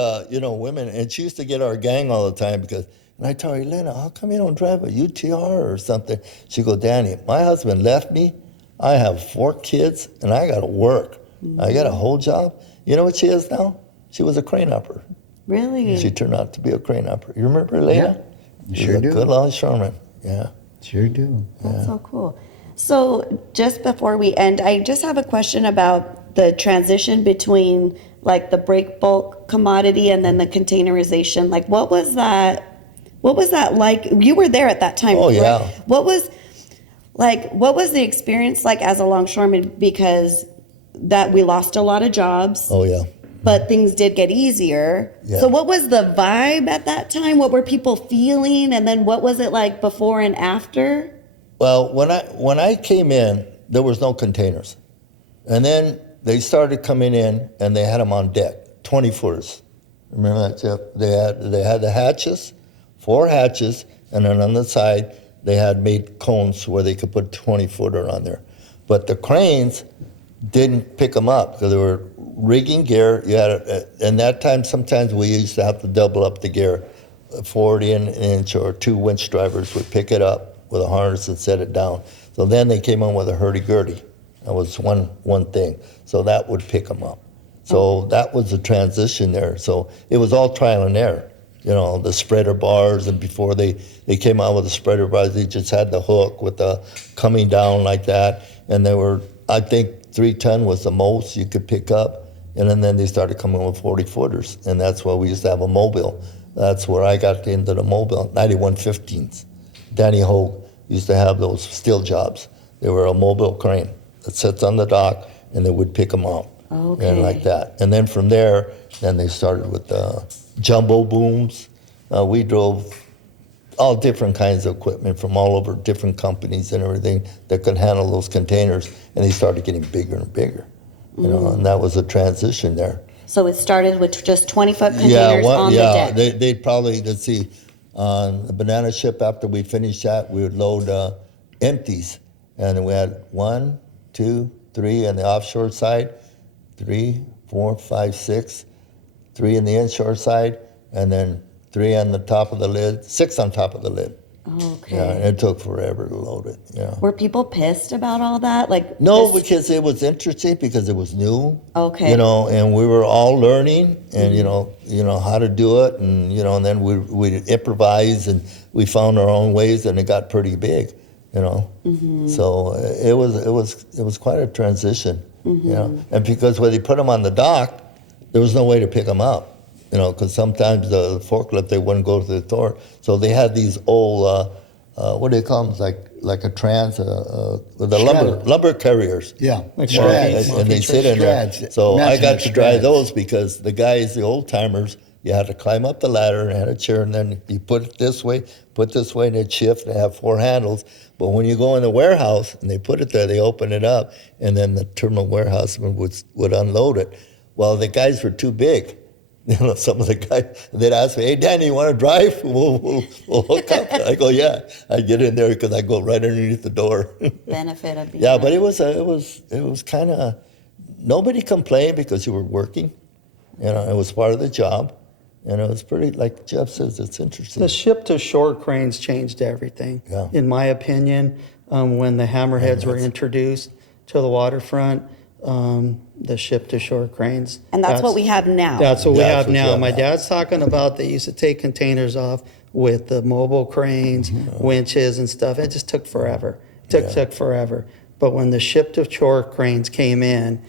women, and she used to get our gang all the time and I tell her, Elena, how come you don't drive a UTR or something? She goes, Danny, my husband left me. I have 4 kids, and I got to work. I got a whole job. You know what she is now? She was a crane upper. Really? She turned out to be a crane upper. You remember Elena? Yeah, She sure was do. a good longshoreman. Yeah. Sure do. That's so cool. So just before we end, I just have a question about the transition between like the break bulk commodity and then the containerization. Like what was that like? You were there at that time. Oh, right? yeah. What was the experience like as a longshoreman? Because that we lost a lot of jobs. Oh, yeah. But things did get easier. Yeah. So what was the vibe at that time? What were people feeling? And then what was it like before and after? Well, when I came in, there was no containers. And then they started coming in, and they had them on deck, 20-footers. Remember that, Jeff? They had the hatches, 4 hatches, and then on the side, they had made cones where they could put 20-footer on there. But the cranes didn't pick them up because they were rigging gear. You had and that time, sometimes we used to have to double up the gear. 40 an inch or 2 winch drivers would pick it up with a harness and set it down. So then they came on with a hurdy-gurdy. That was one thing. So that would pick them up. So that was the transition there. So it was all trial and error. You know, the spreader bars, and before they came out with the spreader bars, they just had the hook with the coming down like that. And they were, I think 3 ton was the most you could pick up. And then they started coming with 40-footers. And that's why we used to have a mobile. That's where I got into the mobile, 9115s. Danny Hogue used to have those steel jobs. They were a mobile crane that sits on the dock, and they would pick them up. Okay. And like that. And then from there, then they started with the jumbo booms. We drove all different kinds of equipment from all over different companies and everything that could handle those containers, and they started getting bigger and bigger. You know, and that was a transition there. So it started with just 20-foot containers on the deck. They'd probably, let's see, on the banana ship, after we finished that, we would load empties. And we had 1, 2, 3 on the offshore side, 3, 4, 5, 6, 3 in the inshore side, and then 3 on the top of the lid, 6 on top of the lid. Okay. Yeah, and it took forever to load it. Yeah. Were people pissed about all that? Like No, this- because it was interesting, because it was new. Okay. You know, and we were all learning, and you know how to do it, and and then we improvise, and we found our own ways, and it got pretty big. You know, so it was quite a transition. You know, and because when they put them on the dock, there was no way to pick them up. You know, because sometimes the forklift, they wouldn't go to the door. So they had these old, what do they call them? Like a trans, the lumber carriers. Yeah. Like Strads. And they sit in there. Strads. So I Imagine got the to drive strads. those because the guys, the old timers, you had to climb up the ladder and had a chair, and then you put it this way, and it'd shift and have 4 handles. But when you go in the warehouse and they put it there, they open it up, and then the terminal warehouseman would unload it. Well, the guys were too big. You know, some of the guys, they'd ask me, "Hey, Danny, you want to drive? We'll hook up." I go, "Yeah." I get in there because I go right underneath the door. benefit of being Yeah, but it was kind of, nobody complained because you were working. You know, it was part of the job, and it was pretty, like Jeff says, it's interesting. The ship-to-shore cranes changed everything, Yeah. in my opinion. When the hammerheads were introduced to the waterfront, the ship-to-shore cranes. And that's what we have now. That's what we That's have what you now. have My now. dad's talking about they used to take containers off with the mobile cranes, winches and stuff. It just took forever. Took forever. But when the ship-to-shore cranes came in,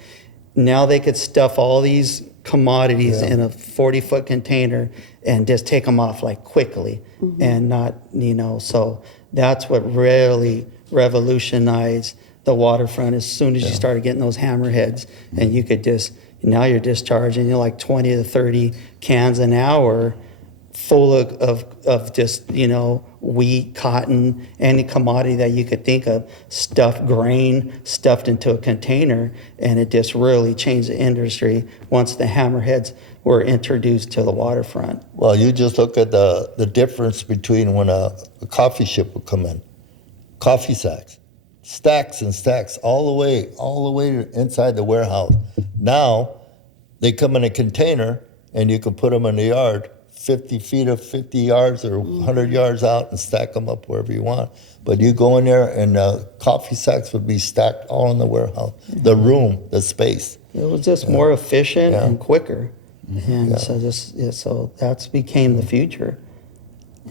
now they could stuff all these commodities in a 40-foot container and just take them off like quickly and not, so that's what really revolutionized the waterfront as soon as you started getting those hammerheads and you could now you're discharging like 20 to 30 cans an hour full of just, wheat, cotton, any commodity that you could think of, stuffed grain, stuffed into a container, and it just really changed the industry once the hammerheads were introduced to the waterfront. Well, you just look at the difference between when a coffee ship would come in. Coffee sacks, stacks and stacks, all the way inside the warehouse. Now, they come in a container, and you can put them in the yard, 50 feet of 50 yards or 100 yards out, and stack them up wherever you want. But you go in there, and coffee sacks would be stacked all in the warehouse, the room, the space. It was just more efficient Yeah. and quicker. And so that's became the future.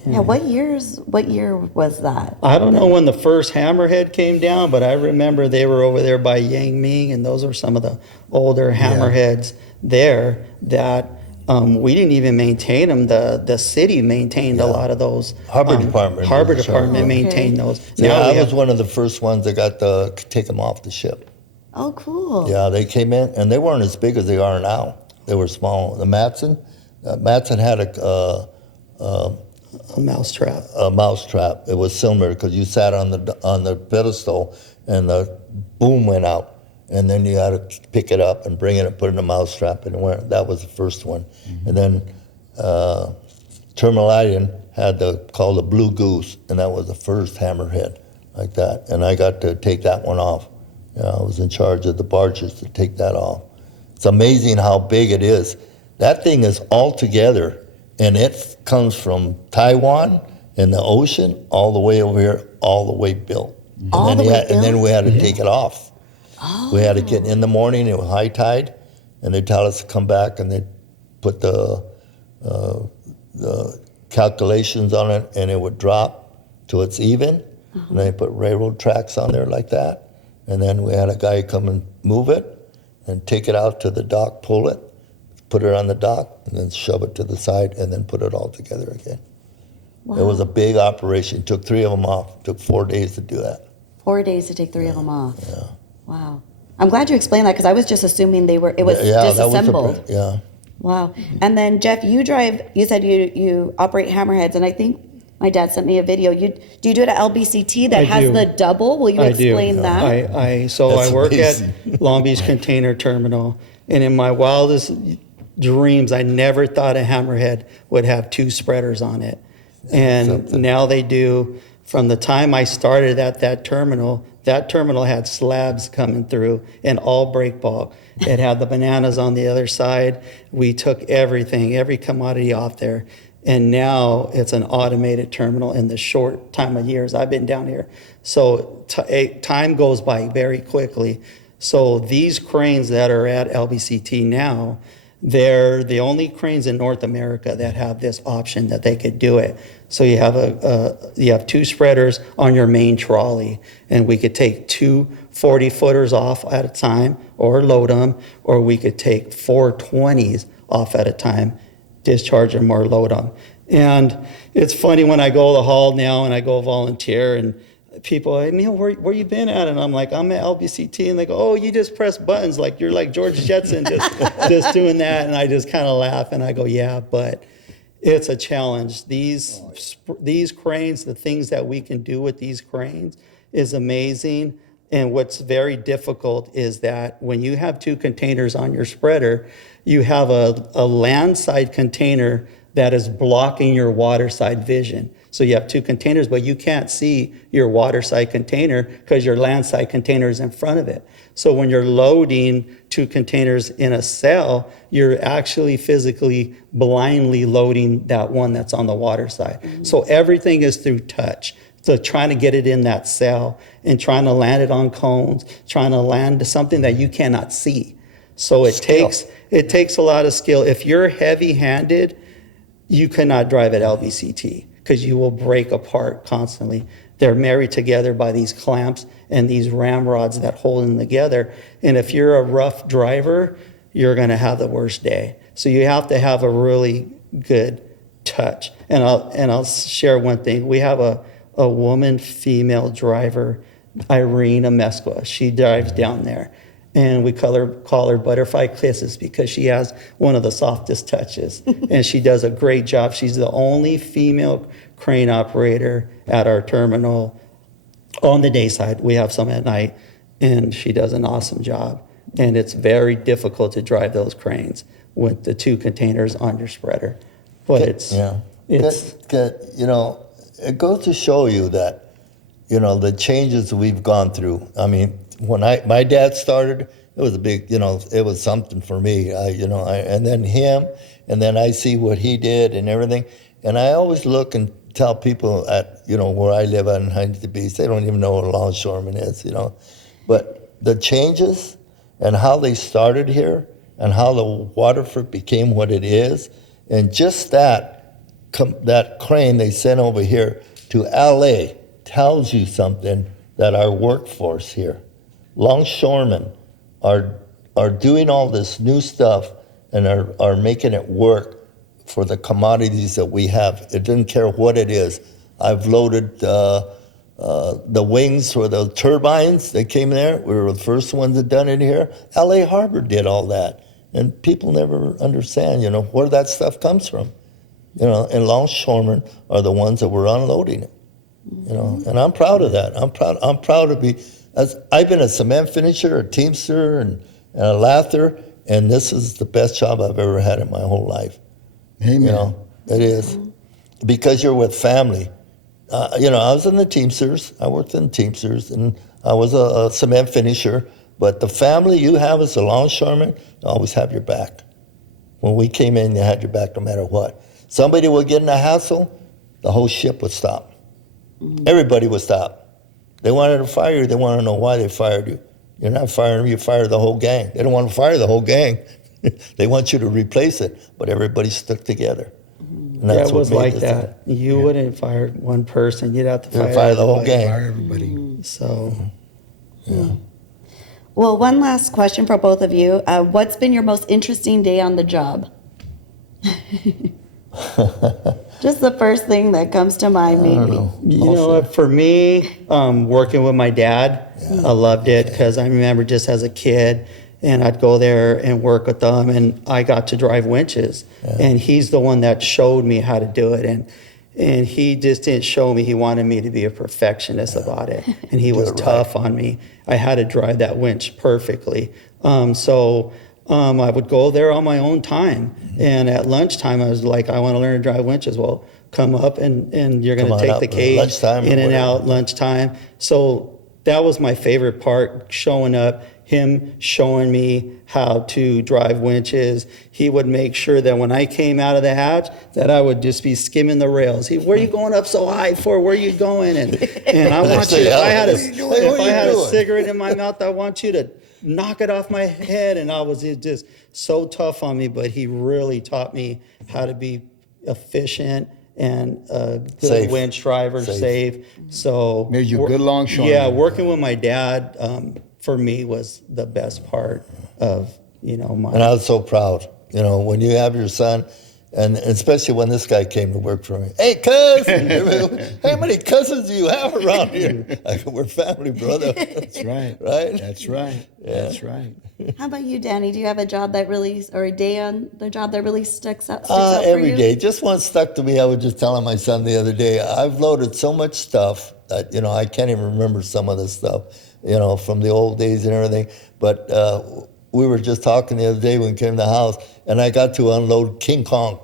Yeah, what year was that? I don't know when the first hammerhead came down, but I remember they were over there by Yang Ming, and those are some of the older hammerheads there that we didn't even maintain them. The city maintained a lot of those. Harbor Department Harbor was in charge. Department Okay. maintained those. Yeah, Now I we was have- one of the first ones that got to take them off the ship. Oh, cool. Yeah, they came in, and they weren't as big as they are now. They were small. The Matson had a mousetrap. a mouse trap. It was similar because you sat on the pedestal, and the boom went out, and then you had to pick it up and bring it and put it in a mouse trap, and that was the first one. And then Terminal Island had called the Blue Goose, and that was the first hammerhead like that. And I got to take that one off. I was in charge of the barges to take that off. It's amazing how big it is. That thing is all together, and it comes from Taiwan in the ocean all the way over here, all the way built. All the way And then built? we had to take it off. We had to get in the morning, it was high tide, and they tell us to come back, and they put the calculations on it, and it would drop till it's even. And they put railroad tracks on there like that. And then we had a guy come and move it and take it out to the dock, pull it, put it on the dock, and then shove it to the side, and then put it all together again. It was a big operation. Took 3 of them off. Took 4 days to do that. 4 days to take 3 of them off. Yeah. Wow. I'm glad you explained that because I was just assuming it was That was disassembled. yeah. Wow. And then Jeff, you said you operate hammerheads, and I think my dad sent me a video. Do you do it at LBCT that I has do. the double? Will you I do. explain that? That's I work amazing. at Long Beach Container Terminal, and in my wildest dreams, I never thought a hammerhead would have 2 spreaders on it. And now they do. From the time I started at that terminal had slabs coming through and all break bulk. It had the bananas on the other side. We took everything, every commodity off there. And now it's an automated terminal in the short time of years I've been down here. So time goes by very quickly. So these cranes that are at LBCT now, they're the only cranes in North America that have this option that they could do it. So you have 2 spreaders on your main trolley, and we could take 2 40-footers off at a time or load them, or we could take 4 20s off at a time, discharge them or load them. And it's funny when I go to the hall now and I go volunteer, and people, hey, Neil, where you been at? And I'm like, I'm at LBCT. And they go, oh, you just press buttons. Like, you're like George Jetson just doing that. And I just kind of laugh and I go, yeah, but it's a challenge. These cranes, the things that we can do with these cranes is amazing. And what's very difficult is that when you have 2 containers on your spreader, you have a landside container that is blocking your waterside vision. So you have 2 containers, but you can't see your waterside container because your landside container is in front of it. So when you're loading 2 containers in a cell, you're actually physically blindly loading that one that's on the water side. Mm-hmm. So everything is through touch. So trying to get it in that cell and trying to land it on cones, trying to land something that you cannot see. So it takes a lot of skill. If you're heavy-handed, you cannot drive at LBCT because you will break apart constantly. They're married together by these clamps and these ramrods that hold them together. And if you're a rough driver, you're going to have the worst day. So you have to have a really good touch. And I'll share one thing. We have a woman, female driver, Irene Amesqua. She drives down there. And we call her Butterfly Kisses because she has one of the softest touches. And she does a great job. She's the only female crane operator at our terminal on the day side. We have some at night, and she does an awesome job. And it's very difficult to drive those cranes with the 2 containers on your spreader. But it's you know, it goes to show you that, you know, the changes we've gone through. I mean, when my dad started, it was a big, you know, it was something for me. And then him, and then I see what he did and everything. And I always look and tell people at, you know, where I live on Huntington Beach, they don't even know what a longshoreman is, you know. But the changes and how they started here and how the Waterford became what it is, and just that that crane they sent over here to LA tells you something that our workforce here, longshoremen, are doing all this new stuff and are making it work for the commodities that we have. It doesn't care what it is. I've loaded the wings for the turbines that came there. We were the first ones that done it here. LA Harbor did all that. And people never understand, where that stuff comes from. And longshoremen are the ones that were unloading it. And I'm proud of that. I'm proud to be, as I've been a cement finisher, a teamster, and a lather, and this is the best job I've ever had in my whole life. Amen. It is. Because you're with family. I was in the Teamsters. I worked in the Teamsters, and I was a cement finisher. But the family you have as a longshoreman always have your back. When we came in, they had your back no matter what. Somebody would get in a hassle, the whole ship would stop. Everybody would stop. They wanted to fire you. They want to know why they fired you. You're not firing them. You fire the whole gang. They don't want to fire the whole gang. They want you to replace it. But everybody stuck together. And Yeah, that's it was what made like this that. You wouldn't fire one person. You'd have to thing. fire, Fire the whole everybody. gang. Fire everybody. So Well, one last question for both of you. What's been your most interesting day on the job? Just the first thing that comes to mind, maybe. you know what? For me, working with my dad, I loved it because I remember just as a kid, and I'd go there and work with them, and I got to drive winches, and he's the one that showed me how to do it, and he just didn't show me. He wanted me to be a perfectionist about it, and he was tough on me. I had to drive that winch perfectly. So I would go there on my own time, and at lunchtime I was like, I want to learn to drive winches. Well, come up and you're going Come to on take up, the cage lunchtime or in and whatever. out lunchtime. So that was my favorite part, showing up, him showing me how to drive winches. He would make sure that when I came out of the hatch, that I would just be skimming the rails. Where are you going up so high for? Where are you going? And I want you, if I had a cigarette in my mouth, I want you to knock it off my head. And I was just so tough on me, but he really taught me how to be efficient and a good Safe. winch driver, safe. So Made you a good longshoreman. Yeah, working with my dad for me was the best part of my. And I was so proud, when you have your son, and especially when this guy came to work for me. Hey, cuz! How many cousins do you have around here? I go, we're family, brother. That's right. Right? That's right. That's right. How about you, Danny? Do you have a job that really, or a day on the job that really sticks out for Every you? day. Just one stuck to me. I was just telling my son the other day, I've loaded so much stuff that, I can't even remember some of this stuff, from the old days and everything. But we were just talking the other day when we came to the house, and I got to unload King Kong.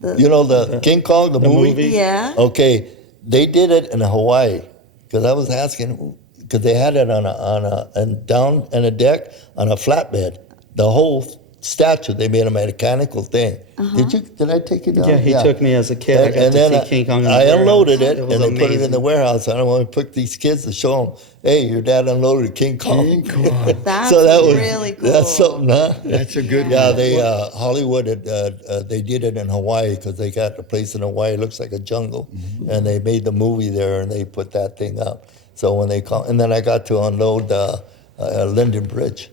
The King Kong, the movie? Yeah. Okay, they did it in Hawaii, because I was asking, because they had it down in a deck on a flatbed. The whole statue, they made a mechanical thing. Did I take you down? Yeah, he took me as a kid. I got And to then see King Kong. In the I warehouse. unloaded it, was and they put it in amazing. the warehouse. I don't want to put these kids to show them, hey, your dad unloaded King Kong. King Kong. That's So that was really cool. That's something, huh? That's a good Yeah, one. they Hollywood they did it in Hawaii because they got the place in Hawaii. It looks like a jungle, and they made the movie there, and they put that thing up. So when they call, and then I got to unload London Bridge,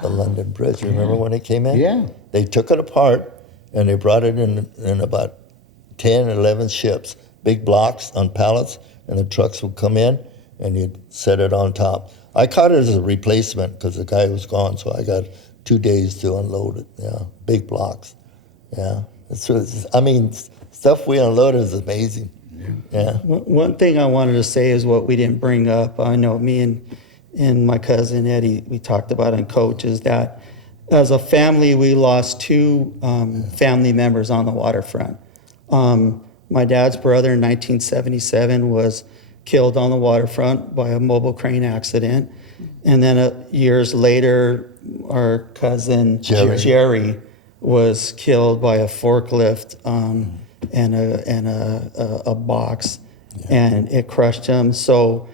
the London Bridge. Remember when it came in? Yeah. They took it apart, and they brought it in about 10, 11 ships, big blocks on pallets, and the trucks would come in, and you'd set it on top. I caught it as a replacement because the guy was gone, so I got 2 days to unload it. Yeah, big blocks. Yeah, stuff we unloaded is amazing. Yeah. One thing I wanted to say is what we didn't bring up. I know me and my cousin Eddie, we talked about on Coach, is that as a family, we lost two family members on the waterfront. My dad's brother in 1977 was killed on the waterfront by a mobile crane accident. And then years later, our cousin Jerry was killed by a forklift and a box, and it crushed him. So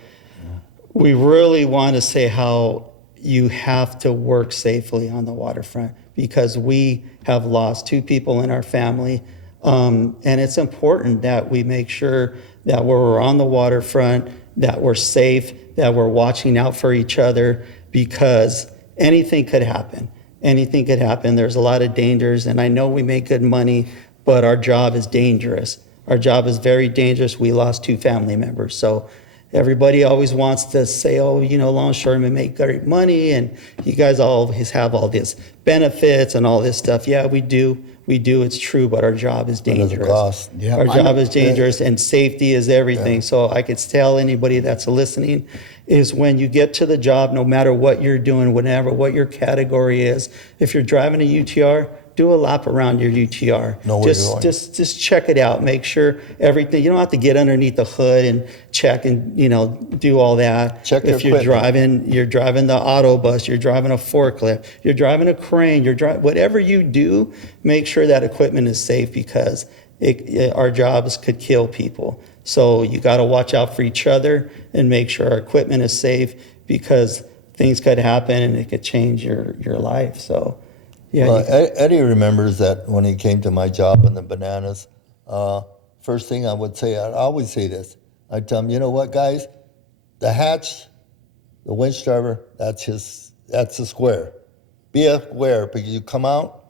we really want to say how you have to work safely on the waterfront, because we have lost two people in our family And it's important that we make sure that when we're on the waterfront, that we're safe, that we're watching out for each other, because anything could happen. Anything could happen. There's a lot of dangers, and I know we make good money, but our job is dangerous. Our job is very dangerous. We lost 2 family members. So everybody always wants to say, oh, you know, longshoremen make great money, and you guys always have all these benefits and all this stuff. Yeah, we do. We do. It's true, but our job is There's dangerous. a cost. Yeah, Our job is dangerous, and safety is everything. So I could tell anybody that's listening is when you get to the job, no matter what you're doing, whatever, what your category is, if you're driving a UTR, do a lap around your UTR. Know where you're going. Just check it out. Make sure everything, you don't have to get underneath the hood and check and, you know, do all that. Check your If you're equipment. you're driving the auto bus, you're driving a forklift, you're driving a crane, whatever you do, make sure that equipment is safe, because our jobs could kill people. So you got to watch out for each other and make sure our equipment is safe, because things could happen and it could change your life. So, yeah. Well, Eddie remembers that when he came to my job in the bananas, first thing I would say, I always say this, I'd tell him, you know what, guys, the hatch, the winch driver, that's the square. Be aware, because you come out,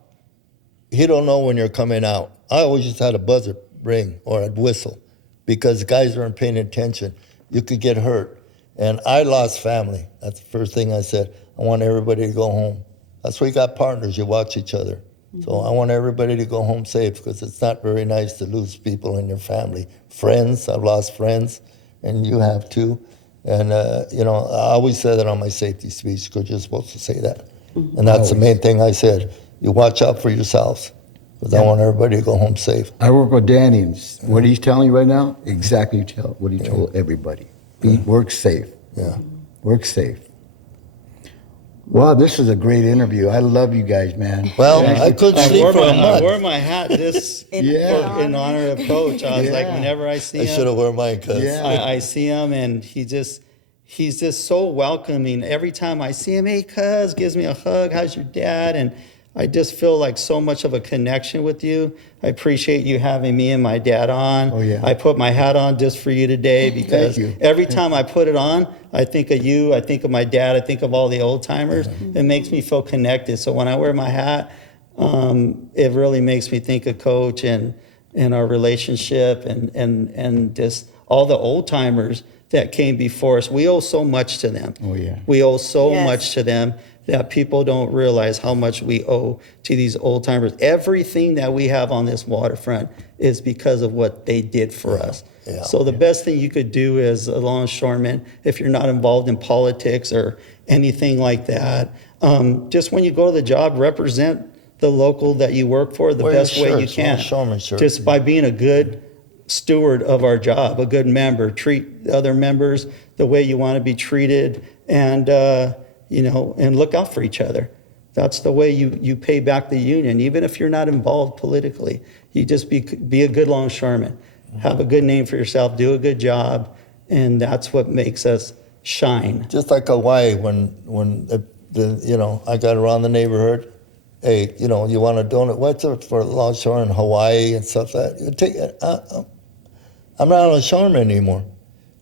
he don't know when you're coming out. I always just had a buzzer ring or a whistle, because guys weren't paying attention. You could get hurt. And I lost family. That's the first thing I said. I want everybody to go home. That's why you got partners, you watch each other. So I want everybody to go home safe, because it's not very nice to lose people in your family. Friends, I've lost friends, and you have too. And, you know, I always say that on my safety speech, because you're supposed to say that. And that's the main thing I said. You watch out for yourselves, because I want everybody to go home safe. I work with Danny, and what he's telling you right now, exactly what he told everybody. Work safe. Yeah. Work safe. Wow, this is a great interview. I love you guys, man. Well, Thank I you. couldn't I sleep wore for a my, I wore month. my hat just Yeah. in honor of Coach. I was like, whenever I see I should have him, worn mine, because Yeah. I see him, and he's just so welcoming. Every time I see him, hey, cuz, gives me a hug. How's your dad? And I just feel like so much of a connection with you. I appreciate you having me and my dad on. Oh, yeah. I put my hat on just for you today, because you. every time I put it on, I think of you, I think of my dad, I think of all the old timers. It makes me feel connected. So when I wear my hat, it really makes me think of Coach and our relationship and just all the old timers that came before us. We owe so much to them. Oh, yeah. We owe so Yes. much to them that people don't realize how much we owe to these old timers. Everything that we have on this waterfront is because of what they did for us. Yeah. So the best thing you could do as a longshoreman, if you're not involved in politics or anything like that, just when you go to the job, represent the local that you work for the Wear your best way you shirts, can. longshoreman shirts. Just by being a good steward of our job, a good member, treat other members the way you want to be treated, and you know, and look out for each other. That's the way you pay back the union, even if you're not involved politically. You just be a good longshoreman, have a good name for yourself, do a good job, and that's what makes us shine. just like Hawaii, when the you know, I got around the neighborhood, hey, you know, you want to donate, what's it for longshore in Hawaii and stuff like that? You take it. I'm not a longshoreman anymore.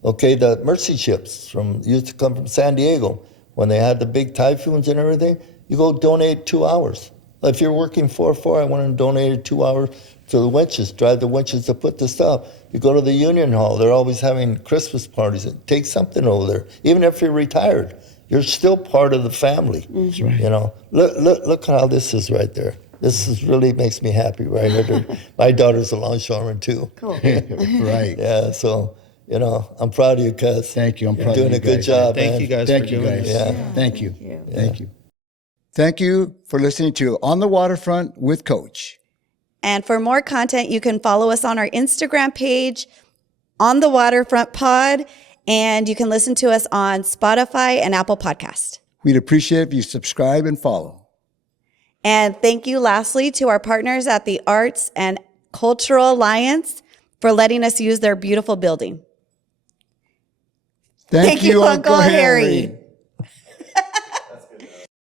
Okay, the Mercy ships used to come from San Diego. When they had the big typhoons and everything, you go donate 2 hours. If you're working 4-4, I want to donate 2 hours to the winches, drive the winches to put the stuff. You go to the union hall, they're always having Christmas parties. Take something over there. Even if you're retired, you're still part of the family. That's right. You know, look how this is right there. This is really makes me happy right here. My daughter's a longshoreman too. Cool. Right. Yeah, so, you know, I'm proud of you, cuz. Thank you. I'm proud of Doing you a good guys. job, Thank man. you guys Thank for you, doing guys. this. Yeah. Thank you. you. Thank you. Thank you for listening to On the Waterfront with Coach. And for more content, you can follow us on our Instagram page, On the Waterfront Pod, and you can listen to us on Spotify and Apple Podcast. We'd appreciate if you subscribe and follow. And thank you lastly to our partners at the Arts and Cultural Alliance for letting us use their beautiful building. Thank you, Uncle Harry.